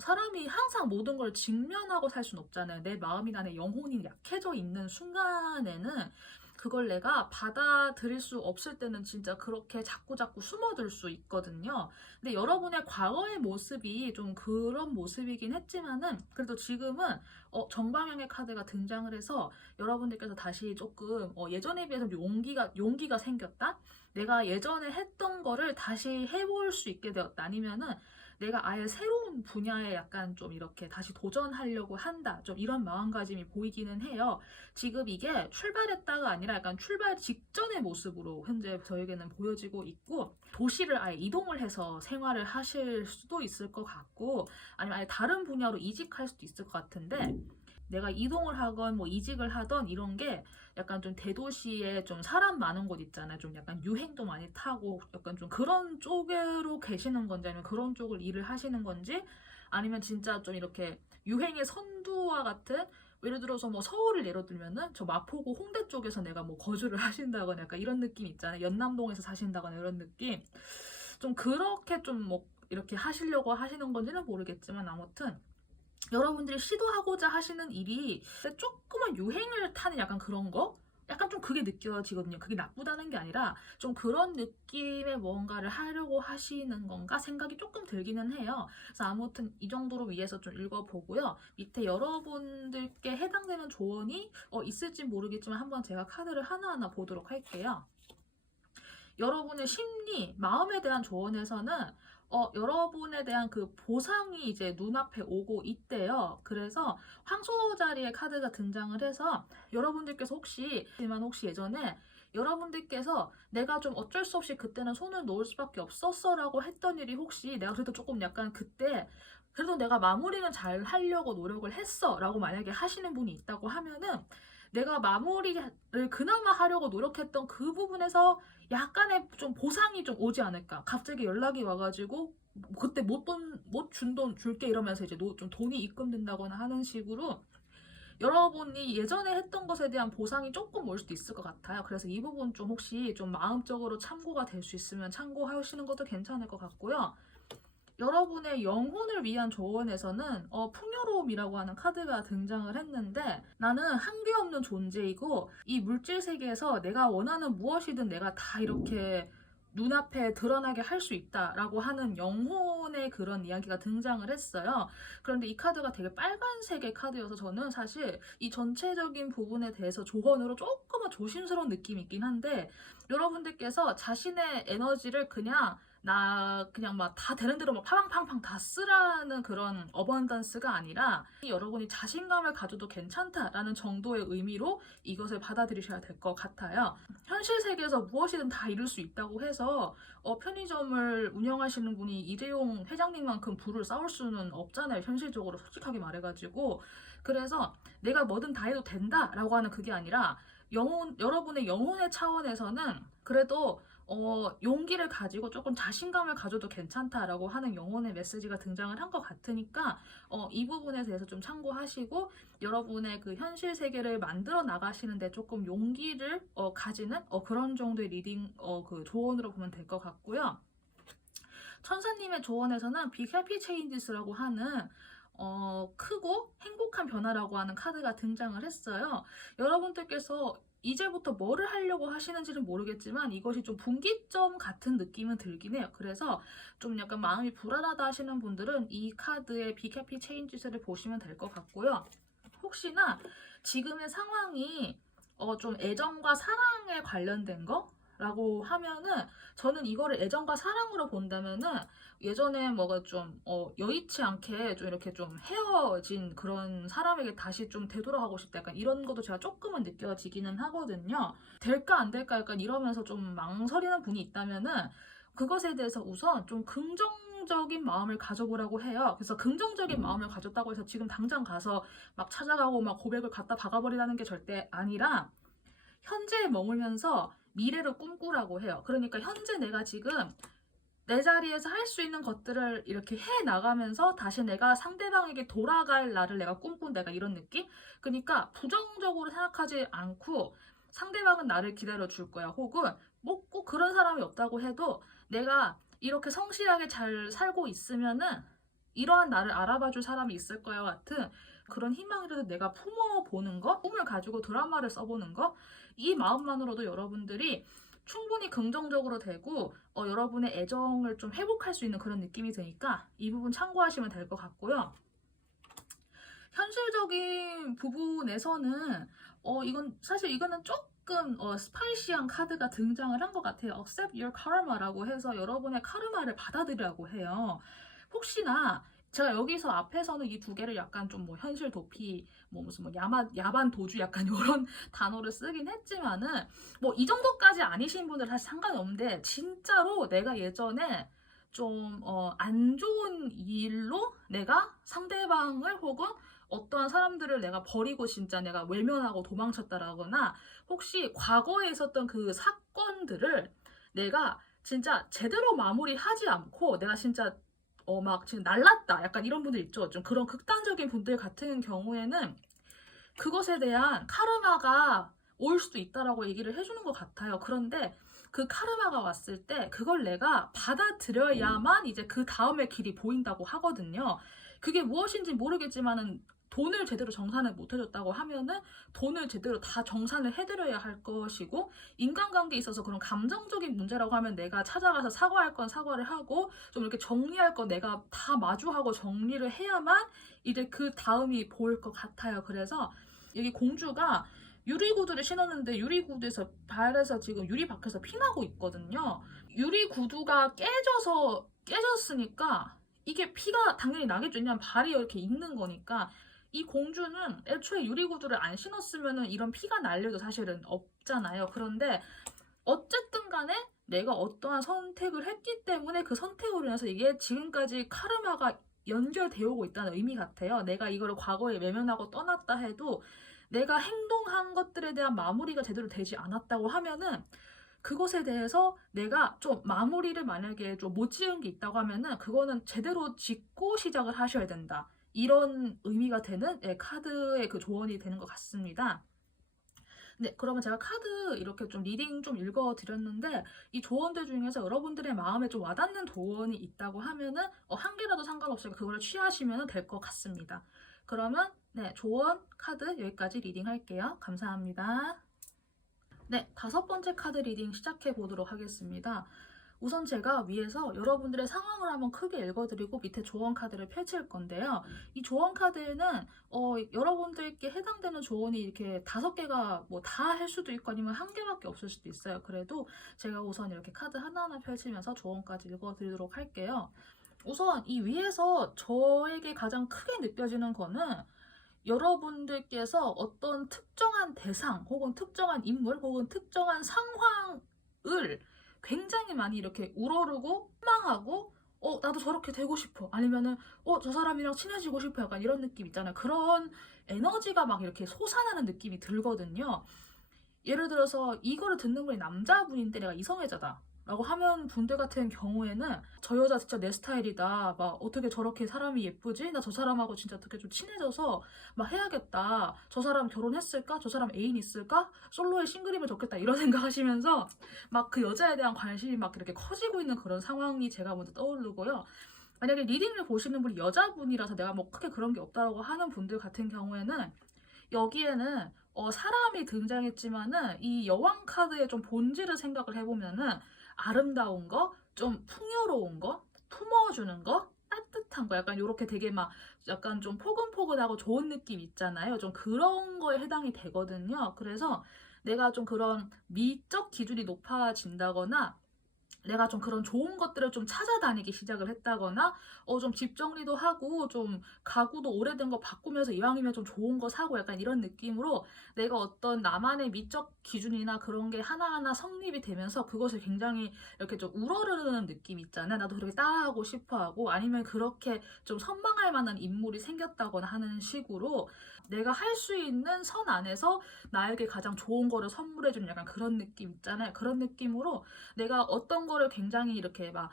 사람이 항상 모든 걸 직면하고 살 수는 없잖아요. 내 마음이나 내 영혼이 약해져 있는 순간에는 그걸 내가 받아들일 수 없을 때는 진짜 그렇게 자꾸자꾸 숨어들 수 있거든요. 근데 여러분의 과거의 모습이 좀 그런 모습이긴 했지만은, 그래도 지금은 정방향의 카드가 등장을 해서 여러분들께서 다시 조금 예전에 비해서 용기가 생겼다? 내가 예전에 했던 거를 다시 해볼 수 있게 되었다. 아니면은 내가 아예 새로운 분야에 약간 좀 이렇게 다시 도전하려고 한다. 좀 이런 마음가짐이 보이기는 해요. 지금 이게 출발했다가 아니라 약간 출발 직전의 모습으로 현재 저에게는 보여지고 있고, 도시를 아예 이동을 해서 생활을 하실 수도 있을 것 같고, 아니면 아예 다른 분야로 이직할 수도 있을 것 같은데, 내가 이동을 하건 뭐 이직을 하던 이런 게 약간 좀 대도시에 좀 사람 많은 곳 있잖아요. 좀 약간 유행도 많이 타고 약간 좀 그런 쪽으로 계시는 건지, 아니면 그런 쪽을 일을 하시는 건지, 아니면 진짜 좀 이렇게 유행의 선두와 같은, 예를 들어서 뭐 서울을 예로 들면은 저 마포구 홍대 쪽에서 내가 뭐 거주를 하신다거나 약간 이런 느낌 있잖아요. 연남동에서 사신다거나 이런 느낌. 좀 그렇게 좀 뭐 이렇게 하시려고 하시는 건지는 모르겠지만, 아무튼 여러분들이 시도하고자 하시는 일이 조금은 유행을 타는 약간 그런 거? 약간 좀 그게 느껴지거든요. 그게 나쁘다는 게 아니라 좀 그런 느낌의 뭔가를 하려고 하시는 건가 생각이 조금 들기는 해요. 그래서 아무튼 이 정도로 위에서 좀 읽어보고요. 밑에 여러분들께 해당되는 조언이 있을지 모르겠지만 한번 제가 카드를 하나하나 보도록 할게요. 여러분의 심리, 마음에 대한 조언에서는 여러분에 대한 그 보상이 이제 눈앞에 오고 있대요. 그래서 황소자리의 카드가 등장을 해서 여러분들께서 혹시 예전에 여러분들께서 내가 좀 어쩔 수 없이 그때는 손을 놓을 수밖에 없었어 라고 했던 일이 혹시 내가 그래도 조금 약간 그때 그래도 내가 마무리는 잘 하려고 노력을 했어 라고 만약에 하시는 분이 있다고 하면은 내가 마무리를 그나마 하려고 노력했던 그 부분에서 약간의 좀 보상이 좀 오지 않을까. 갑자기 연락이 와가지고 그때 못 준 돈 줄게 이러면서 이제 좀 돈이 입금된다거나 하는 식으로 여러분이 예전에 했던 것에 대한 보상이 조금 올 수도 있을 것 같아요. 그래서 이 부분 좀 혹시 좀 마음적으로 참고가 될 수 있으면 참고하시는 것도 괜찮을 것 같고요. 여러분의 영혼을 위한 조언에서는 풍요로움이라고 하는 카드가 등장을 했는데 나는 한계 없는 존재이고 이 물질 세계에서 내가 원하는 무엇이든 내가 다 이렇게 눈앞에 드러나게 할 수 있다라고 하는 영혼의 그런 이야기가 등장을 했어요. 그런데 이 카드가 되게 빨간색의 카드여서 저는 사실 이 전체적인 부분에 대해서 조언으로 조금은 조심스러운 느낌이 있긴 한데 여러분들께서 자신의 에너지를 그냥 막 다 되는 대로 막 파방팡팡 다 쓰라는 그런 어번던스가 아니라 여러분이 자신감을 가져도 괜찮다라는 정도의 의미로 이것을 받아들이셔야 될 것 같아요. 현실 세계에서 무엇이든 다 이룰 수 있다고 해서 편의점을 운영하시는 분이 일회용 회장님만큼 부를 쌓을 수는 없잖아요. 현실적으로 솔직하게 말해가지고. 그래서 내가 뭐든 다 해도 된다라고 하는 그게 아니라 여러분의 영혼의 차원에서는 그래도 용기를 가지고 조금 자신감을 가져도 괜찮다라고 하는 영혼의 메시지가 등장을 한 것 같으니까 이 부분에 대해서 좀 참고하시고 여러분의 그 현실 세계를 만들어 나가시는데 조금 용기를 가지는 그런 정도의 리딩 그 조언으로 보면 될 것 같고요. 천사님의 조언에서는 Big Happy Changes라고 하는 크고 행복한 변화라고 하는 카드가 등장을 했어요. 여러분들께서 이제부터 뭐를 하려고 하시는지는 모르겠지만 이것이 좀 분기점 같은 느낌은 들긴 해요. 그래서 좀 약간 마음이 불안하다 하시는 분들은 이 카드의 Big Happy Changes를 보시면 될 것 같고요. 혹시나 지금의 상황이 좀 애정과 사랑에 관련된 거? 라고 하면은 저는 이거를 애정과 사랑으로 본다면은 예전에 뭐가 좀 여의치 않게 좀 이렇게 좀 헤어진 그런 사람에게 다시 좀 되돌아가고 싶다 약간 이런 것도 제가 조금은 느껴지기는 하거든요. 될까 안 될까 약간 이러면서 좀 망설이는 분이 있다면은 그것에 대해서 우선 좀 긍정적인 마음을 가져보라고 해요. 그래서 긍정적인 마음을 가졌다고 해서 지금 당장 가서 막 찾아가고 막 고백을 갖다 박아버리라는 게 절대 아니라 현재에 머물면서 미래를 꿈꾸라고 해요. 그러니까 현재 내가 지금 내 자리에서 할 수 있는 것들을 이렇게 해 나가면서 다시 내가 상대방에게 돌아갈 날을 내가 꿈꾼 내가 이런 느낌? 그러니까 부정적으로 생각하지 않고 상대방은 나를 기다려 줄 거야. 혹은 뭐 꼭 그런 사람이 없다고 해도 내가 이렇게 성실하게 잘 살고 있으면은 이러한 나를 알아봐 줄 사람이 있을 거야 같은 그런 희망이라도 내가 품어보는 거, 꿈을 가지고 드라마를 써보는 거, 이 마음만으로도 여러분들이 충분히 긍정적으로 되고 여러분의 애정을 좀 회복할 수 있는 그런 느낌이 드니까 이 부분 참고하시면 될 것 같고요. 현실적인 부분에서는 이거는 조금 스파이시한 카드가 등장을 한 것 같아요. Accept your karma라고 해서 여러분의 카르마를 받아들이라고 해요. 혹시나 제가 여기서 앞에서는 이 두 개를 약간 좀 뭐 현실 도피, 뭐 무슨 뭐 야반 도주 약간 이런 단어를 쓰긴 했지만은 뭐 이 정도까지 아니신 분들 사실 상관이 없는데 진짜로 내가 예전에 좀 안 좋은 일로 내가 상대방을 혹은 어떠한 사람들을 내가 버리고 진짜 내가 외면하고 도망쳤다라거나 혹시 과거에 있었던 그 사건들을 내가 진짜 제대로 마무리하지 않고 내가 진짜 막 지금 날랐다 약간 이런 분들 있죠. 좀 그런 극단적인 분들 같은 경우에는 그것에 대한 카르마가 올 수도 있다라고 얘기를 해주는 것 같아요. 그런데 그 카르마가 왔을 때 그걸 내가 받아들여야만 이제 그 다음의 길이 보인다고 하거든요. 그게 무엇인지 모르겠지만은 돈을 제대로 정산을 못 해줬다고 하면은 돈을 제대로 다 정산을 해드려야 할 것이고 인간관계에 있어서 그런 감정적인 문제라고 하면 내가 찾아가서 사과할 건 사과를 하고 좀 이렇게 정리할 건 내가 다 마주하고 정리를 해야만 이제 그 다음이 보일 것 같아요. 그래서 여기 공주가 유리구두를 신었는데 유리구두에서 발에서 지금 유리 밖에서 피나고 있거든요. 유리구두가 깨져서 깨졌으니까 이게 피가 당연히 나겠죠. 왜냐면 발이 이렇게 있는 거니까. 이 공주는 애초에 유리구두를 안 신었으면은 이런 피가 날 일도 사실은 없잖아요. 그런데 어쨌든 간에 내가 어떠한 선택을 했기 때문에 그 선택으로 인해서 이게 지금까지 카르마가 연결되어 오고 있다는 의미 같아요. 내가 이거를 과거에 외면하고 떠났다 해도 내가 행동한 것들에 대한 마무리가 제대로 되지 않았다고 하면은 그것에 대해서 내가 좀 마무리를 만약에 좀 못 지은 게 있다고 하면은 그거는 제대로 짓고 시작을 하셔야 된다. 이런 의미가 되는 카드의 그 조언이 되는 것 같습니다. 네, 그러면 제가 카드 이렇게 좀 리딩 좀 읽어드렸는데 이 조언들 중에서 여러분들의 마음에 좀 와닿는 조언이 있다고 하면은 한 개라도 상관없어요. 그거를 취하시면 될 것 같습니다. 그러면 네, 조언 카드 여기까지 리딩 할게요. 감사합니다. 네, 5번째 카드 리딩 시작해 보도록 하겠습니다. 우선 제가 위에서 여러분들의 상황을 한번 크게 읽어드리고 밑에 조언 카드를 펼칠 건데요. 이 조언 카드에는 여러분들께 해당되는 조언이 이렇게 5개가 뭐 다 할 수도 있고 아니면 1개밖에 없을 수도 있어요. 그래도 제가 우선 이렇게 카드 하나하나 펼치면서 조언까지 읽어드리도록 할게요. 우선 이 위에서 저에게 가장 크게 느껴지는 거는 여러분들께서 어떤 특정한 대상 혹은 특정한 인물 혹은 특정한 상황을 굉장히 많이 이렇게 우러르고 희망하고 나도 저렇게 되고 싶어 아니면은 저 사람이랑 친해지고 싶어 약간 이런 느낌 있잖아요. 그런 에너지가 막 이렇게 솟아나는 느낌이 들거든요. 예를 들어서 이거를 듣는 분이 남자분인데 내가 이성애자다 라고 하면 분들 같은 경우에는 저 여자 진짜 내 스타일이다 막 어떻게 저렇게 사람이 예쁘지? 나 저 사람하고 진짜 어떻게 좀 친해져서 막 해야겠다. 저 사람 결혼했을까? 저 사람 애인 있을까? 솔로의 싱글이면 좋겠다 이런 생각하시면서 막 그 여자에 대한 관심이 막 이렇게 커지고 있는 그런 상황이 제가 먼저 떠오르고요. 만약에 리딩을 보시는 분이 여자분이라서 내가 뭐 크게 그런 게 없다고 하는 분들 같은 경우에는 여기에는 사람이 등장했지만은 이 여왕 카드의 좀 본질을 생각을 해보면은 아름다운 거, 좀 풍요로운 거, 품어주는 거, 따뜻한 거, 약간 요렇게 되게 막 약간 좀 포근포근하고 좋은 느낌 있잖아요. 좀 그런 거에 해당이 되거든요. 그래서 내가 좀 그런 미적 기준이 높아진다거나 내가 좀 그런 좋은 것들을 좀 찾아다니기 시작을 했다거나 좀 집 정리도 하고 좀 가구도 오래된 거 바꾸면서 이왕이면 좀 좋은 거 사고 약간 이런 느낌으로 내가 어떤 나만의 미적 기준이나 그런 게 하나하나 성립이 되면서 그것을 굉장히 이렇게 좀 우러르는 느낌 있잖아요. 나도 그렇게 따라하고 싶어 하고 아니면 그렇게 좀 선망할 만한 인물이 생겼다거나 하는 식으로 내가 할 수 있는 선 안에서 나에게 가장 좋은 거를 선물해주는 약간 그런 느낌 있잖아요. 그런 느낌으로 내가 어떤 거를 굉장히 이렇게 막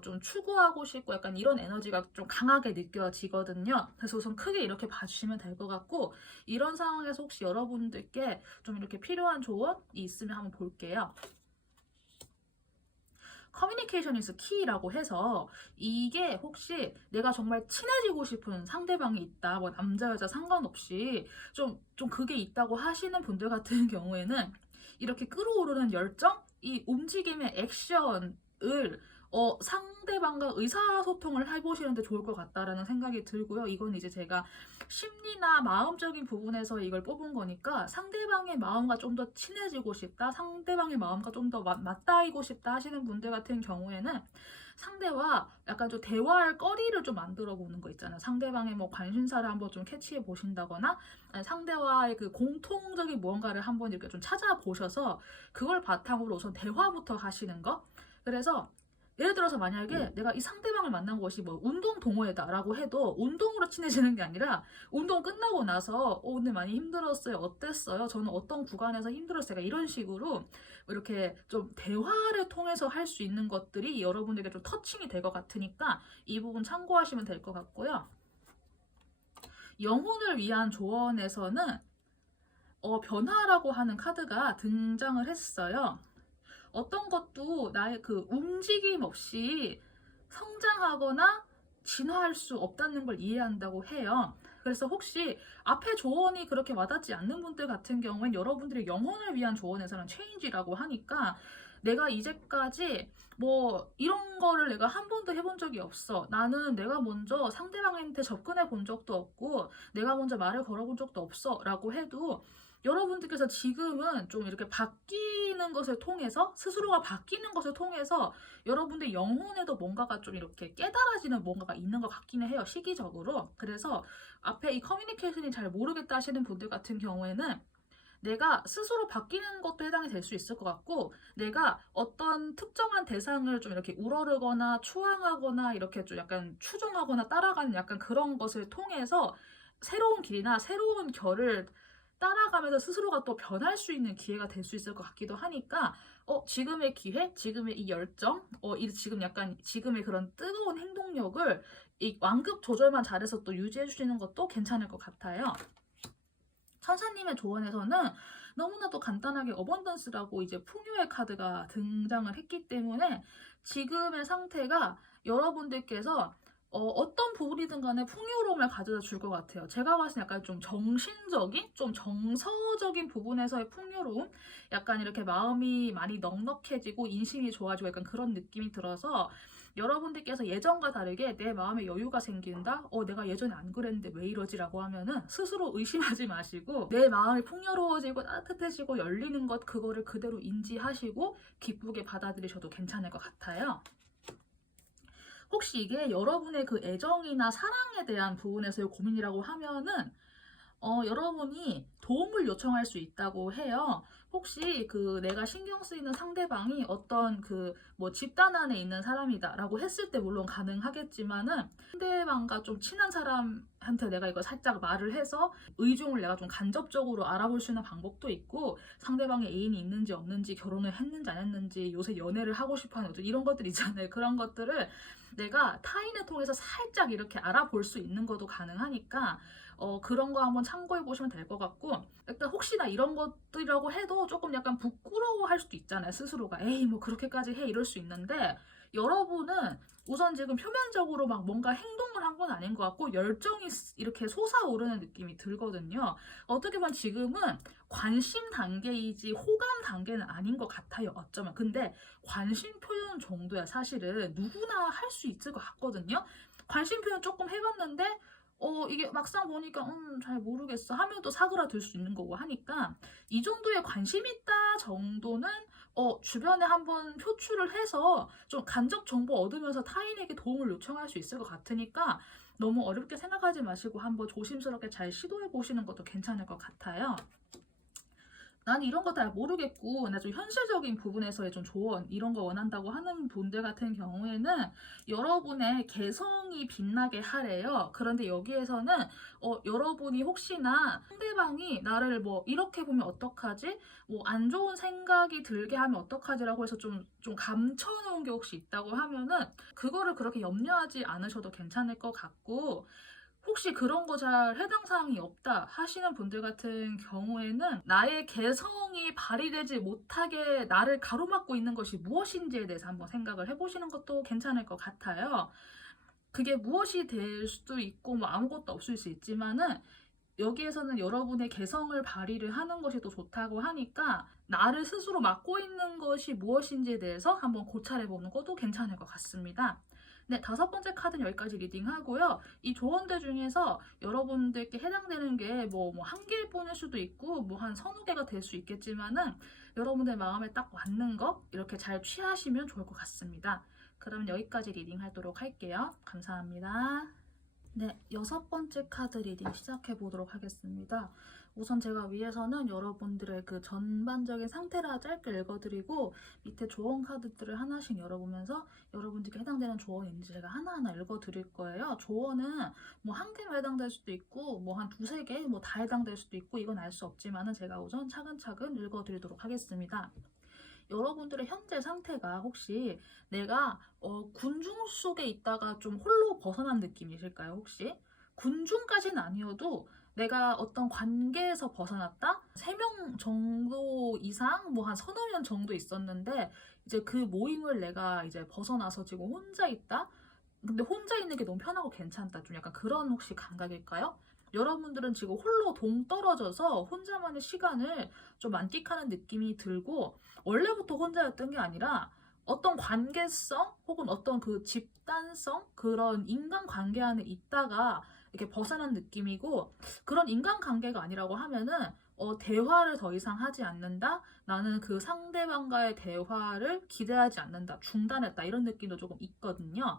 좀 추구하고 싶고 약간 이런 에너지가 좀 강하게 느껴지거든요. 그래서 우선 크게 이렇게 봐주시면 될 것 같고 이런 상황에서 혹시 여러분들께 좀 이렇게 필요한 조언이 있으면 한번 볼게요. 커뮤니케이션 이즈 키라고 해서 이게 혹시 내가 정말 친해지고 싶은 상대방이 있다, 뭐 남자 여자 상관없이 좀 그게 있다고 하시는 분들 같은 경우에는 이렇게 끌어오르는 열정, 이 움직임의 액션을 상대방과 의사소통을 해보시는데 좋을 것 같다라는 생각이 들고요. 이건 이제 제가 심리나 마음적인 부분에서 이걸 뽑은 거니까 상대방의 마음과 좀 더 친해지고 싶다, 상대방의 마음과 좀 더 맞닿이고 싶다 하시는 분들 같은 경우에는 상대와 약간 좀 대화할 거리를 좀 만들어 보는 거 있잖아요. 상대방의 뭐 관심사를 한번 좀 캐치해 보신다거나 상대와의 그 공통적인 무언가를 한번 이렇게 좀 찾아보셔서 그걸 바탕으로 우선 대화부터 하시는 거. 그래서 예를 들어서 만약에 내가 이 상대방을 만난 것이 뭐 운동 동호회다라고 해도 운동으로 친해지는 게 아니라 운동 끝나고 나서 오늘 많이 힘들었어요. 어땠어요? 저는 어떤 구간에서 힘들었어요. 이런 식으로 이렇게 좀 대화를 통해서 할 수 있는 것들이 여러분에게 좀 터칭이 될 것 같으니까 이 부분 참고하시면 될 것 같고요. 영혼을 위한 조언에서는 변화라고 하는 카드가 등장을 했어요. 어떤 것도 나의 그 움직임 없이 성장하거나 진화할 수 없다는 걸 이해한다고 해요. 그래서 혹시 앞에 조언이 그렇게 와닿지 않는 분들 같은 경우엔 여러분들의 영혼을 위한 조언에서는 체인지라고 하니까 내가 이제까지 뭐 이런 거를 내가 한 번도 해본 적이 없어. 나는 내가 먼저 상대방한테 접근해 본 적도 없고 내가 먼저 말을 걸어본 적도 없어 라고 해도 여러분들께서 지금은 좀 이렇게 바뀌는 것을 통해서, 스스로가 바뀌는 것을 통해서 여러분들 영혼에도 뭔가가 좀 이렇게 깨달아지는 뭔가가 있는 것 같기는 해요, 시기적으로. 그래서 앞에 이 커뮤니케이션이 잘 모르겠다 하시는 분들 같은 경우에는 내가 스스로 바뀌는 것도 해당이 될 수 있을 것 같고, 내가 어떤 특정한 대상을 좀 이렇게 우러르거나 추앙하거나 이렇게 좀 약간 추종하거나 따라가는 약간 그런 것을 통해서 새로운 길이나 새로운 결을 따라가면서 스스로가 또 변할 수 있는 기회가 될 수 있을 것 같기도 하니까, 지금의 기회, 지금의 이 열정, 지금 약간 지금의 그런 뜨거운 행동력을 이 완급 조절만 잘해서 또 유지해 주시는 것도 괜찮을 것 같아요. 천사님의 조언에서는 너무나도 간단하게 어번던스라고 이제 풍요의 카드가 등장을 했기 때문에 지금의 상태가 여러분들께서 어떤 부분이든 간에 풍요로움을 가져다 줄 것 같아요. 제가 봤을 때 약간 좀 정신적인, 좀 정서적인 부분에서의 풍요로움? 약간 이렇게 마음이 많이 넉넉해지고 인심이 좋아지고 약간 그런 느낌이 들어서 여러분들께서 예전과 다르게 내 마음에 여유가 생긴다? 내가 예전에 안 그랬는데 왜 이러지라고 하면은 스스로 의심하지 마시고 내 마음이 풍요로워지고 따뜻해지고 열리는 것, 그거를 그대로 인지하시고 기쁘게 받아들이셔도 괜찮을 것 같아요. 혹시 이게 여러분의 그 애정이나 사랑에 대한 부분에서의 고민이라고 하면은 여러분이 도움을 요청할 수 있다고 해요. 혹시 그 내가 신경 쓰이는 상대방이 어떤 그 뭐 집단 안에 있는 사람이다라고 했을 때 물론 가능하겠지만은, 상대방과 좀 친한 사람한테 내가 이거 살짝 말을 해서 의중을 내가 좀 간접적으로 알아볼 수 있는 방법도 있고, 상대방의 애인이 있는지 없는지, 결혼을 했는지 안 했는지, 요새 연애를 하고 싶어 하는 이런 것들 있잖아요. 그런 것들을 내가 타인을 통해서 살짝 이렇게 알아볼 수 있는 것도 가능하니까 그런 거 한번 참고해 보시면 될 것 같고, 일단 혹시나 이런 것들이라고 해도 조금 약간 부끄러워할 수도 있잖아요, 스스로가. 에이, 뭐 그렇게까지 해, 이럴 수 있는데, 여러분은 우선 지금 표면적으로 막 뭔가 행동을 한 건 아닌 것 같고 열정이 이렇게 솟아오르는 느낌이 들거든요. 어떻게 보면 지금은 관심 단계이지 호감 단계는 아닌 것 같아요, 어쩌면. 근데 관심 표현 정도야 사실은 누구나 할 수 있을 것 같거든요. 관심 표현 조금 해봤는데 이게 막상 보니까 잘 모르겠어 하면 또 사그라들 수 있는 거고 하니까, 이 정도의 관심 있다 정도는 주변에 한번 표출을 해서 좀 간접 정보 얻으면서 타인에게 도움을 요청할 수 있을 것 같으니까, 너무 어렵게 생각하지 마시고 한번 조심스럽게 잘 시도해 보시는 것도 괜찮을 것 같아요. 난 이런 거 잘 모르겠고 나 좀 현실적인 부분에서의 좀 조언 이런 거 원한다고 하는 분들 같은 경우에는 여러분의 개성이 빛나게 하래요. 그런데 여기에서는 여러분이 혹시나 상대방이 나를 뭐 이렇게 보면 어떡하지? 뭐 안 좋은 생각이 들게 하면 어떡하지라고 해서 좀 감춰놓은 게 혹시 있다고 하면은 그거를 그렇게 염려하지 않으셔도 괜찮을 것 같고, 혹시 그런 거 잘 해당 사항이 없다 하시는 분들 같은 경우에는 나의 개성이 발휘되지 못하게 나를 가로막고 있는 것이 무엇인지에 대해서 한번 생각을 해보시는 것도 괜찮을 것 같아요. 그게 무엇이 될 수도 있고 뭐 아무것도 없을 수 있지만은, 여기에서는 여러분의 개성을 발휘를 하는 것이 또 좋다고 하니까 나를 스스로 막고 있는 것이 무엇인지에 대해서 한번 고찰해보는 것도 괜찮을 것 같습니다. 네, 5번째 카드는 여기까지 리딩하고요. 이 조언들 중에서 여러분들께 해당되는 게 뭐 한 개일 뿐일 수도 있고 뭐 한 서너 개가 될 수 있겠지만은, 여러분들 마음에 딱 맞는 거 이렇게 잘 취하시면 좋을 것 같습니다. 그럼 여기까지 리딩하도록 할게요. 감사합니다. 네, 6번째 카드 리딩 시작해 보도록 하겠습니다. 우선 제가 위에서는 여러분들의 그 전반적인 상태를 짧게 읽어드리고 밑에 조언 카드들을 하나씩 열어보면서 여러분들께 해당되는 조언이 있는지 제가 하나하나 읽어드릴 거예요. 조언은 뭐 한 개만 해당될 수도 있고 뭐 한 두세 개 뭐 다 해당될 수도 있고 이건 알 수 없지만은 제가 우선 차근차근 읽어드리도록 하겠습니다. 여러분들의 현재 상태가 혹시 내가 군중 속에 있다가 좀 홀로 벗어난 느낌이실까요, 혹시? 군중까지는 아니어도 내가 어떤 관계에서 벗어났다? 3명 정도 이상, 뭐 한 서너 명 정도 있었는데, 이제 그 모임을 내가 이제 벗어나서 지금 혼자 있다? 근데 혼자 있는 게 너무 편하고 괜찮다. 좀 약간 그런 혹시 감각일까요? 여러분들은 지금 홀로 동떨어져서 혼자만의 시간을 좀 만끽하는 느낌이 들고, 원래부터 혼자였던 게 아니라 어떤 관계성 혹은 어떤 그 집단성, 그런 인간관계 안에 있다가 이렇게 벗어난 느낌이고, 그런 인간관계가 아니라고 하면은 대화를 더 이상 하지 않는다. 나는 그 상대방과의 대화를 기대하지 않는다. 중단했다. 이런 느낌도 조금 있거든요.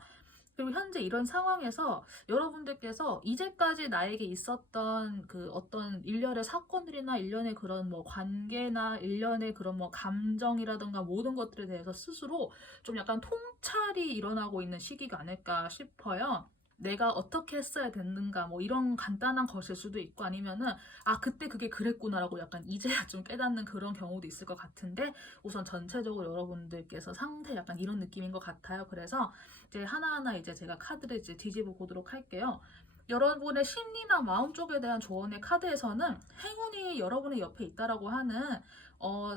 그리고 현재 이런 상황에서 여러분들께서 이제까지 나에게 있었던 그 어떤 일련의 사건들이나 일련의 그런 뭐 관계나 일련의 그런 뭐 감정이라든가 모든 것들에 대해서 스스로 좀 약간 통찰이 일어나고 있는 시기가 아닐까 싶어요. 내가 어떻게 했어야 됐는가 뭐 이런 간단한 것일 수도 있고 아니면은 그때 그게 그랬구나라고 약간 이제야 좀 깨닫는 그런 경우도 있을 것 같은데 우선 전체적으로 여러분들께서 상태 약간 이런 느낌인 것 같아요. 그래서 이제 하나하나 이제 제가 카드를 이제 뒤집어 보도록 할게요. 여러분의 심리나 마음 쪽에 대한 조언의 카드에서는 행운이 여러분의 옆에 있다라고 하는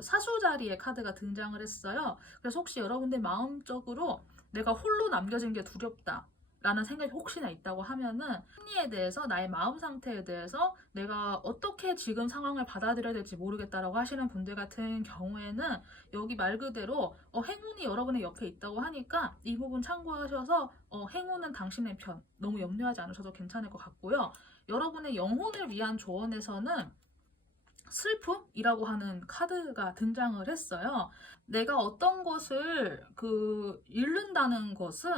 사수자리의 카드가 등장을 했어요. 그래서 혹시 여러분들 마음적으로 내가 홀로 남겨진 게 두렵다. 라는 생각이 혹시나 있다고 하면은 심리에 대해서 나의 마음 상태에 대해서 내가 어떻게 지금 상황을 받아들여야 될지 모르겠다라고 하시는 분들 같은 경우에는 여기 말 그대로 행운이 여러분의 옆에 있다고 하니까 이 부분 참고하셔서 행운은 당신의 편 너무 염려하지 않으셔도 괜찮을 것 같고요. 여러분의 영혼을 위한 조언에서는 슬픔이라고 하는 카드가 등장을 했어요. 내가 어떤 것을 잃는다는 것은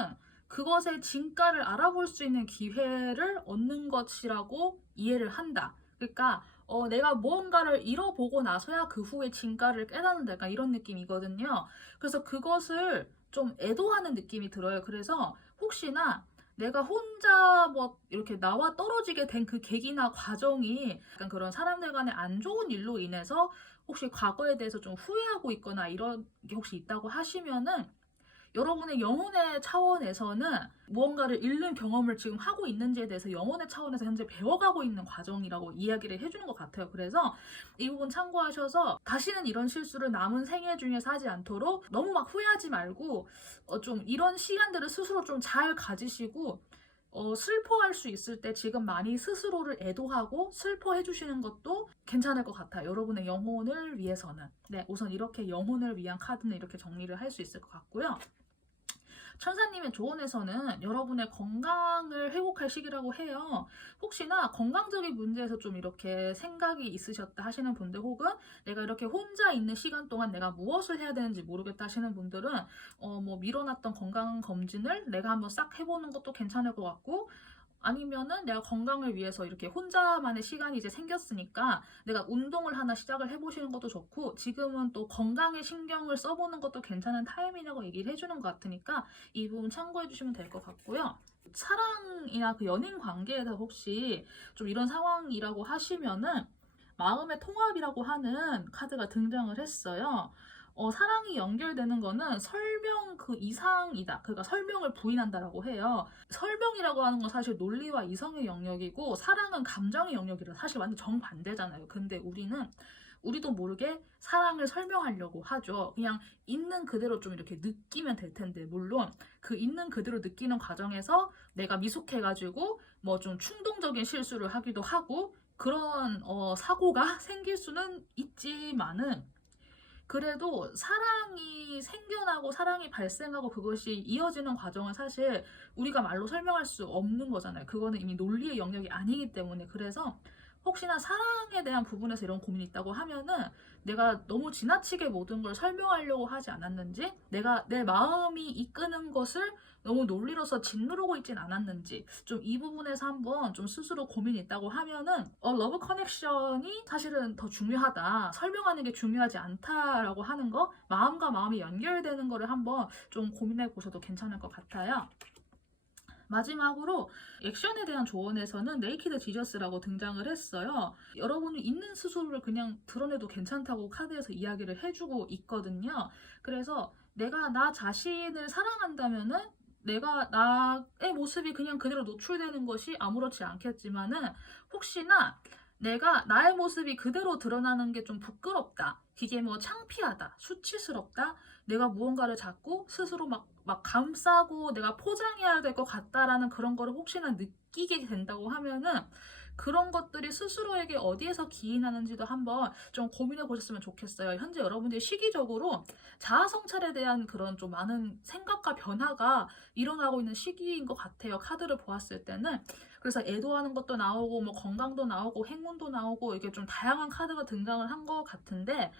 그것의 진가를 알아볼 수 있는 기회를 얻는 것이라고 이해를 한다. 그러니까 내가 무언가를 잃어보고 나서야 그 후에 진가를 깨닫는다. 약간 이런 느낌이거든요. 그래서 그것을 좀 애도하는 느낌이 들어요. 그래서 혹시나 내가 혼자 뭐 이렇게 나와 떨어지게 된 그 계기나 과정이 약간 그런 사람들 간의 안 좋은 일로 인해서 혹시 과거에 대해서 좀 후회하고 있거나 이런 게 혹시 있다고 하시면은 여러분의 영혼의 차원에서는 무언가를 잃는 경험을 지금 하고 있는지에 대해서 영혼의 차원에서 현재 배워가고 있는 과정이라고 이야기를 해주는 것 같아요. 그래서 이 부분 참고하셔서 다시는 이런 실수를 남은 생애 중에서 하지 않도록 너무 막 후회하지 말고 좀 이런 시간들을 스스로 좀 잘 가지시고 슬퍼할 수 있을 때 지금 많이 스스로를 애도하고 슬퍼해 주시는 것도 괜찮을 것 같아요. 여러분의 영혼을 위해서는. 네, 우선 이렇게 영혼을 위한 카드는 이렇게 정리를 할 수 있을 것 같고요. 천사님의 조언에서는 여러분의 건강을 회복할 시기라고 해요. 혹시나 건강적인 문제에서 좀 이렇게 생각이 있으셨다 하시는 분들 혹은 내가 이렇게 혼자 있는 시간 동안 내가 무엇을 해야 되는지 모르겠다 하시는 분들은 뭐 미뤄놨던 건강 검진을 내가 한번 싹 해보는 것도 괜찮을 것 같고 아니면은 내가 건강을 위해서 이렇게 혼자만의 시간이 이제 생겼으니까 내가 운동을 하나 시작을 해보시는 것도 좋고 지금은 또 건강에 신경을 써보는 것도 괜찮은 타이밍이라고 얘기를 해주는 것 같으니까 이 부분 참고해 주시면 될 것 같고요. 사랑이나 그 연인 관계에서 혹시 좀 이런 상황이라고 하시면은 마음의 통합이라고 하는 카드가 등장을 했어요. 사랑이 연결되는 거는 설명 그 이상이다. 그러니까 설명을 부인한다라고 해요. 설명이라고 하는 건 사실 논리와 이성의 영역이고 사랑은 감정의 영역이라 사실 완전 정반대잖아요. 근데 우리도 모르게 사랑을 설명하려고 하죠. 그냥 있는 그대로 좀 이렇게 느끼면 될 텐데 물론 그 있는 그대로 느끼는 과정에서 내가 미숙해가지고 뭐 좀 충동적인 실수를 하기도 하고 그런 사고가 생길 수는 있지만은 그래도 사랑이 생겨나고 사랑이 발생하고 그것이 이어지는 과정은 사실 우리가 말로 설명할 수 없는 거잖아요. 그거는 이미 논리의 영역이 아니기 때문에 그래서 혹시나 사랑에 대한 부분에서 이런 고민이 있다고 하면은 내가 너무 지나치게 모든 걸 설명하려고 하지 않았는지 내가 내 마음이 이끄는 것을 너무 논리로서 짓누르고 있진 않았는지 좀 이 부분에서 한번 좀 스스로 고민이 있다고 하면은 러브 커넥션이 사실은 더 중요하다. 설명하는 게 중요하지 않다라고 하는 거 마음과 마음이 연결되는 거를 한번 좀 고민해 보셔도 괜찮을 것 같아요. 마지막으로 액션에 대한 조언에서는 네이키드 지저스라고 등장을 했어요. 여러분이 있는 스스로를 그냥 드러내도 괜찮다고 카드에서 이야기를 해주고 있거든요. 그래서 내가 나 자신을 사랑한다면은 내가 나의 모습이 그냥 그대로 노출되는 것이 아무렇지 않겠지만은 혹시나 내가 나의 모습이 그대로 드러나는 게 좀 부끄럽다. 이게 뭐 창피하다. 수치스럽다. 내가 무언가를 자꾸 스스로 막 감싸고 내가 포장해야 될 것 같다라는 그런 거를 혹시나 느끼게 된다고 하면은 그런 것들이 스스로에게 어디에서 기인하는지도 한번 좀 고민해 보셨으면 좋겠어요. 현재 여러분들이 시기적으로 자아 성찰에 대한 그런 좀 많은 생각과 변화가 일어나고 있는 시기인 것 같아요. 카드를 보았을 때는. 그래서 애도하는 것도 나오고 뭐 건강도 나오고 행운도 나오고 이게 좀 다양한 카드가 등장을 한 것 같은데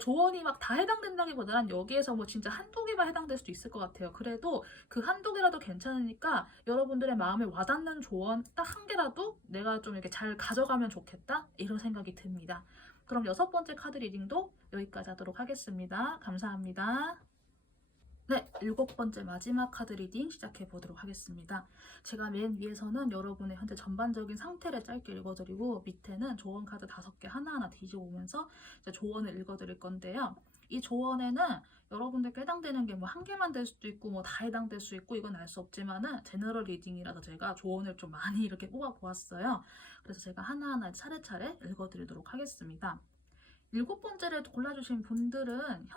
조언이 막 다 해당된다기보다는 여기에서 뭐 진짜 한두 개만 해당될 수도 있을 것 같아요. 그래도 그 한두 개라도 괜찮으니까 여러분들의 마음에 와닿는 조언 딱 한 개라도 내가 좀 이렇게 잘 가져가면 좋겠다 이런 생각이 듭니다. 그럼 6번째 카드 리딩도 여기까지 하도록 하겠습니다. 감사합니다. 네, 7번째 마지막 카드 리딩 시작해 보도록 하겠습니다. 제가 맨 위에서는 여러분의 현재 전반적인 상태를 짧게 읽어드리고 밑에는 조언 카드 5개 하나하나 뒤집어 오면서 이제 조언을 읽어드릴 건데요. 이 조언에는 여러분들께 해당되는 게 뭐 한 개만 될 수도 있고 뭐 다 해당될 수 있고 이건 알 수 없지만은 제너럴 리딩이라서 제가 조언을 좀 많이 이렇게 뽑아 보았어요. 그래서 제가 하나하나 차례차례 읽어드리도록 하겠습니다. 7번째를 골라주신 분들은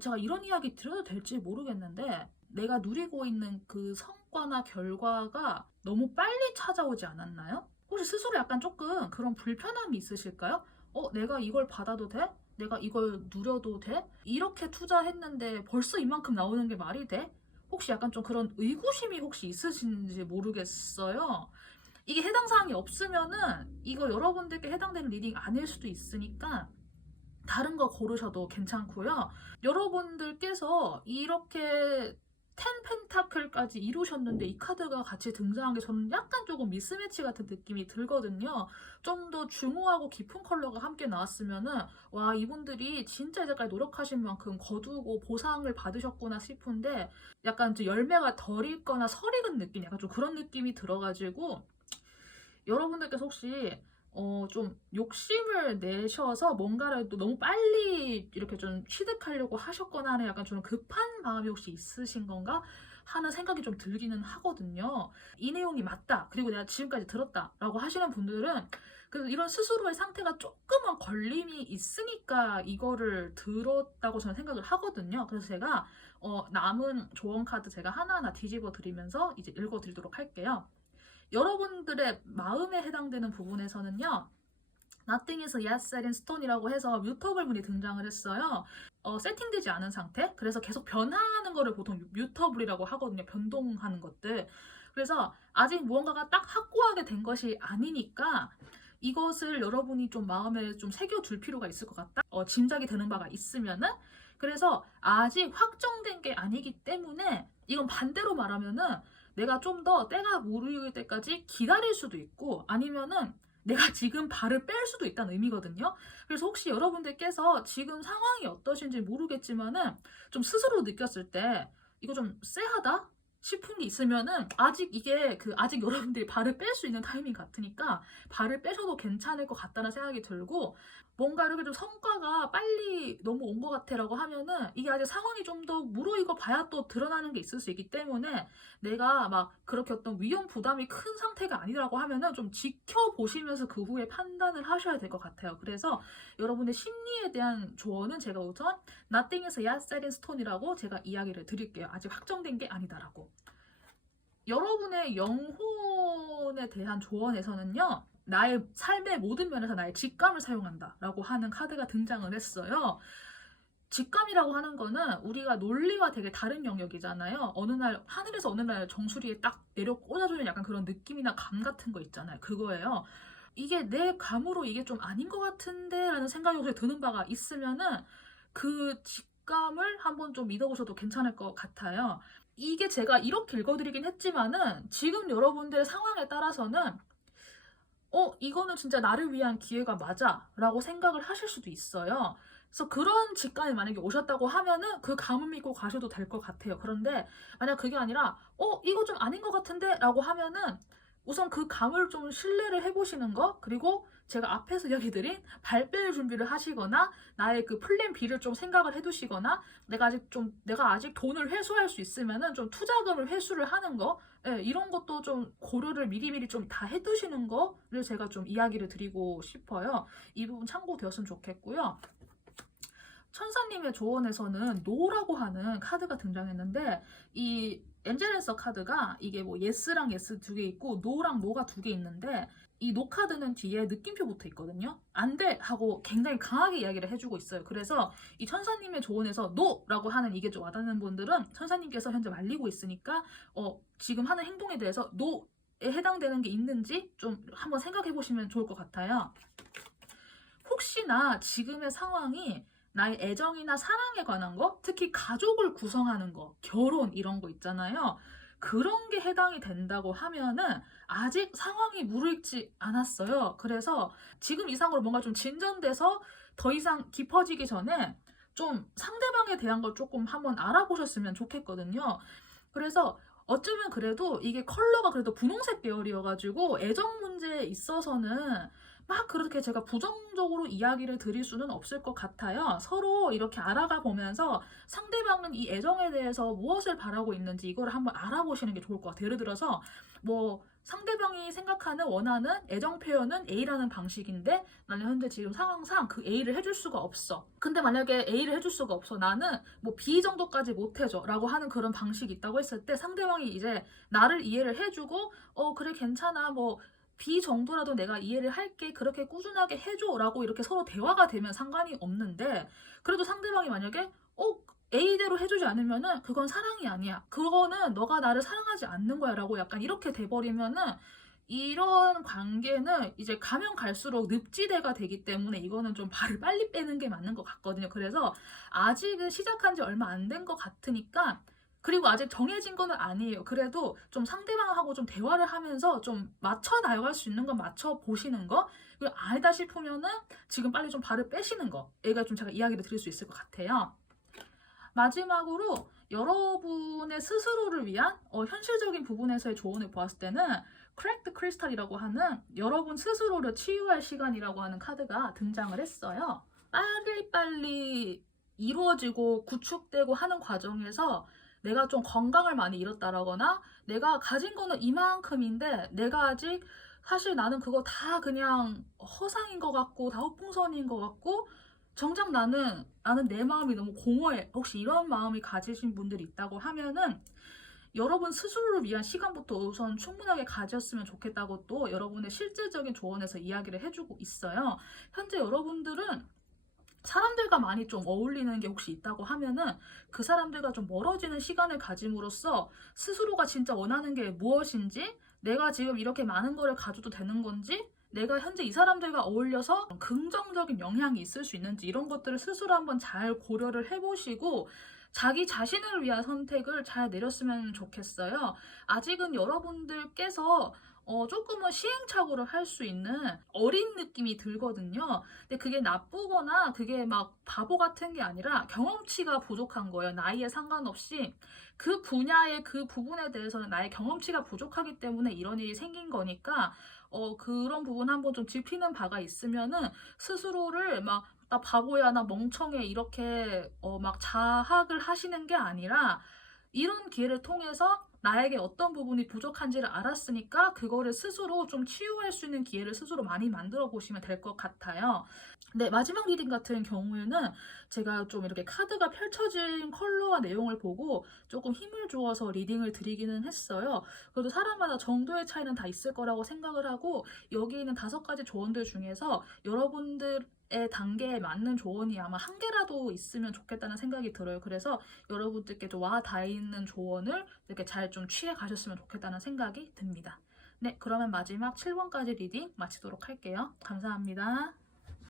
제가 이런 이야기 드려도 될지 모르겠는데 내가 누리고 있는 그 성과나 결과가 너무 빨리 찾아오지 않았나요? 혹시 스스로 약간 조금 그런 불편함이 있으실까요? 내가 이걸 받아도 돼? 내가 이걸 누려도 돼? 이렇게 투자했는데 벌써 이만큼 나오는 게 말이 돼? 혹시 약간 좀 그런 의구심이 혹시 있으신지 모르겠어요. 이게 해당 사항이 없으면은 이거 여러분들께 해당되는 리딩 아닐 수도 있으니까 다른 거 고르셔도 괜찮고요. 여러분들께서 이렇게 10 펜타클까지 이루셨는데 이 카드가 같이 등장한 게 저는 약간 조금 미스매치 같은 느낌이 들거든요. 좀 더 중후하고 깊은 컬러가 함께 나왔으면은 와, 이분들이 진짜 이제까지 노력하신 만큼 거두고 보상을 받으셨구나 싶은데 약간 좀 열매가 덜 익거나 설 익은 느낌, 약간 좀 그런 느낌이 들어가지고 여러분들께서 혹시 좀 욕심을 내셔서 뭔가를 또 너무 빨리 이렇게 좀 취득하려고 하셨거나 하는 약간 좀 급한 마음이 혹시 있으신 건가 하는 생각이 좀 들기는 하거든요. 이 내용이 맞다, 그리고 내가 지금까지 들었다라고 하시는 분들은 이런 스스로의 상태가 조금은 걸림이 있으니까 이거를 들었다고 저는 생각을 하거든요. 그래서 제가 남은 조언 카드 제가 하나하나 뒤집어 드리면서 이제 읽어 드리도록 할게요. 여러분들의 마음에 해당되는 부분에서는요. Nothing is yet set in stone이라고 해서 뮤터블 문이 등장을 했어요. 세팅되지 않은 상태? 그래서 계속 변화하는 거를 보통 뮤터블이라고 하거든요. 변동하는 것들. 그래서 아직 무언가가 딱 확고하게 된 것이 아니니까 이것을 여러분이 좀 마음에 좀 새겨둘 필요가 있을 것 같다. 짐작이 되는 바가 있으면은 그래서 아직 확정된 게 아니기 때문에 이건 반대로 말하면은 내가 좀 더 때가 무르익을 때까지 기다릴 수도 있고 아니면은 내가 지금 발을 뺄 수도 있다는 의미거든요. 그래서 혹시 여러분들께서 지금 상황이 어떠신지 모르겠지만은 좀 스스로 느꼈을 때 이거 좀 쎄하다 싶은 게 있으면은 아직 이게 아직 여러분들이 발을 뺄 수 있는 타이밍 같으니까 발을 빼셔도 괜찮을 것 같다는 생각이 들고 뭔가 이렇게 좀 성과가 빨리 너무 온 것 같아라고 하면은 이게 아직 상황이 좀 더 무르익어 봐야 또 드러나는 게 있을 수 있기 때문에 내가 막 그렇게 어떤 위험 부담이 큰 상태가 아니라고 하면은 좀 지켜보시면서 그 후에 판단을 하셔야 될 것 같아요. 그래서 여러분의 심리에 대한 조언은 제가 우선 Nothing is yet set in stone이라고 제가 이야기를 드릴게요. 아직 확정된 게 아니다라고. 여러분의 영혼에 대한 조언에서는요. 나의 삶의 모든 면에서 나의 직감을 사용한다 라고 하는 카드가 등장을 했어요. 직감이라고 하는 거는 우리가 논리와 되게 다른 영역이잖아요. 하늘에서 어느 날 정수리에 딱 내려 꽂아주는 약간 그런 느낌이나 감 같은 거 있잖아요. 그거예요. 이게 내 감으로 이게 좀 아닌 것 같은데 라는 생각이 혹시 드는 바가 있으면은 그 직감을 한번 좀 믿어보셔도 괜찮을 것 같아요. 이게 제가 이렇게 읽어드리긴 했지만은 지금 여러분들의 상황에 따라서는 이거는 진짜 나를 위한 기회가 맞아 라고 생각을 하실 수도 있어요. 그래서 그런 직감이 만약에 오셨다고 하면은 그 감을 믿고 가셔도 될 것 같아요. 그런데 만약 그게 아니라 이거 좀 아닌 것 같은데 라고 하면은 우선 그 감을 좀 신뢰를 해보시는 거, 그리고 제가 앞에서 이야기드린 발뺄 준비를 하시거나 나의 그 플랜 B를 좀 생각을 해두시거나 내가 아직 돈을 회수할 수 있으면은 좀 투자금을 회수를 하는 거, 이런 것도 좀 고려를 미리미리 좀 다 해두시는 거를 제가 좀 이야기를 드리고 싶어요. 이 부분 참고되었으면 좋겠고요. 천사님의 조언에서는 노라고 하는 카드가 등장했는데 이 엔젤앤서 카드가 이게 뭐 예스랑 예스 두 개 있고 노랑 노가 두 개 있는데 이 노 카드는 뒤에 느낌표 붙어 있거든요. 안 돼! 하고 굉장히 강하게 이야기를 해주고 있어요. 그래서 이 천사님의 조언에서 노라고 하는 이게 좀 와닿는 분들은 천사님께서 현재 말리고 있으니까 지금 하는 행동에 대해서 노에 해당되는 게 있는지 좀 한번 생각해 보시면 좋을 것 같아요. 혹시나 지금의 상황이 나의 애정이나 사랑에 관한 거, 특히 가족을 구성하는 거, 결혼 이런 거 있잖아요. 그런 게 해당이 된다고 하면은 아직 상황이 무르익지 않았어요. 그래서 지금 이상으로 뭔가 좀 진전돼서 더 이상 깊어지기 전에 좀 상대방에 대한 걸 조금 한번 알아보셨으면 좋겠거든요. 그래서 어쩌면 그래도 이게 컬러가 그래도 분홍색 계열이어가지고 애정 문제에 있어서는 막 그렇게 제가 부정적으로 이야기를 드릴 수는 없을 것 같아요. 서로 이렇게 알아가 보면서 상대방은 이 애정에 대해서 무엇을 바라고 있는지 이걸 한번 알아보시는 게 좋을 것 같아요. 예를 들어서 뭐 상대방이 생각하는 원하는 애정 표현은 A라는 방식인데 나는 현재 지금 상황상 그 A를 해줄 수가 없어. 근데 만약에 A를 해줄 수가 없어. 나는 뭐 B 정도까지 못 해줘 라고 하는 그런 방식이 있다고 했을 때 상대방이 이제 나를 이해를 해주고 그래 괜찮아 뭐 B 정도라도 내가 이해를 할게 그렇게 꾸준하게 해줘 라고 이렇게 서로 대화가 되면 상관이 없는데 그래도 상대방이 만약에 A대로 해주지 않으면은 그건 사랑이 아니야. 그거는 너가 나를 사랑하지 않는 거야 라고 약간 이렇게 돼버리면은 이런 관계는 이제 가면 갈수록 늪지대가 되기 때문에 이거는 좀 발을 빨리 빼는 게 맞는 것 같거든요. 그래서 아직은 시작한 지 얼마 안 된 것 같으니까 그리고 아직 정해진 거는 아니에요. 그래도 좀 상대방하고 좀 대화를 하면서 좀 맞춰 나갈 수 있는 건 맞춰 보시는 거. 그리고 아니다 싶으면은 지금 빨리 좀 발을 빼시는 거. 얘가 좀 제가 이야기를 드릴 수 있을 것 같아요. 마지막으로 여러분의 스스로를 위한 현실적인 부분에서의 조언을 보았을 때는 크랙드 크리스탈이라고 하는 여러분 스스로를 치유할 시간이라고 하는 카드가 등장을 했어요. 빨리빨리 이루어지고 구축되고 하는 과정에서 내가 좀 건강을 많이 잃었다라거나 내가 가진 거는 이만큼인데 내가 아직 사실 나는 그거 다 그냥 허상인 것 같고 다 후풍선인 것 같고 정작 나는 내 마음이 너무 공허해. 혹시 이런 마음이 가지신 분들이 있다고 하면은 여러분 스스로를 위한 시간부터 우선 충분하게 가졌으면 좋겠다고 또 여러분의 실질적인 조언에서 이야기를 해주고 있어요. 현재 여러분들은 사람들과 많이 좀 어울리는 게 혹시 있다고 하면은 그 사람들과 좀 멀어지는 시간을 가짐으로써 스스로가 진짜 원하는 게 무엇인지 내가 지금 이렇게 많은 거를 가져도 되는 건지 내가 현재 이 사람들과 어울려서 긍정적인 영향이 있을 수 있는지 이런 것들을 스스로 한번 잘 고려를 해보시고 자기 자신을 위한 선택을 잘 내렸으면 좋겠어요. 아직은 여러분들께서 조금은 시행착오를 할 수 있는 어린 느낌이 들거든요. 근데 그게 나쁘거나 그게 막 바보 같은 게 아니라 경험치가 부족한 거예요. 나이에 상관없이 그 분야의 그 부분에 대해서는 나의 경험치가 부족하기 때문에 이런 일이 생긴 거니까 그런 부분 한번 좀 짚히는 바가 있으면은 스스로를 막 나 바보야, 나 멍청해 이렇게 막 자학을 하시는 게 아니라 이런 기회를 통해서 나에게 어떤 부분이 부족한지를 알았으니까 그거를 스스로 좀 치유할 수 있는 기회를 스스로 많이 만들어 보시면 될 것 같아요. 네, 마지막 리딩 같은 경우에는 제가 좀 이렇게 카드가 펼쳐진 컬러와 내용을 보고 조금 힘을 주어서 리딩을 드리기는 했어요. 그래도 사람마다 정도의 차이는 다 있을 거라고 생각을 하고 여기 있는 5가지 조언들 중에서 여러분들의 단계에 맞는 조언이 아마 한 개라도 있으면 좋겠다는 생각이 들어요. 그래서 여러분들께 좀 와 닿는 조언을 이렇게 잘 좀 취해 가셨으면 좋겠다는 생각이 듭니다. 네, 그러면 마지막 7번까지 리딩 마치도록 할게요. 감사합니다.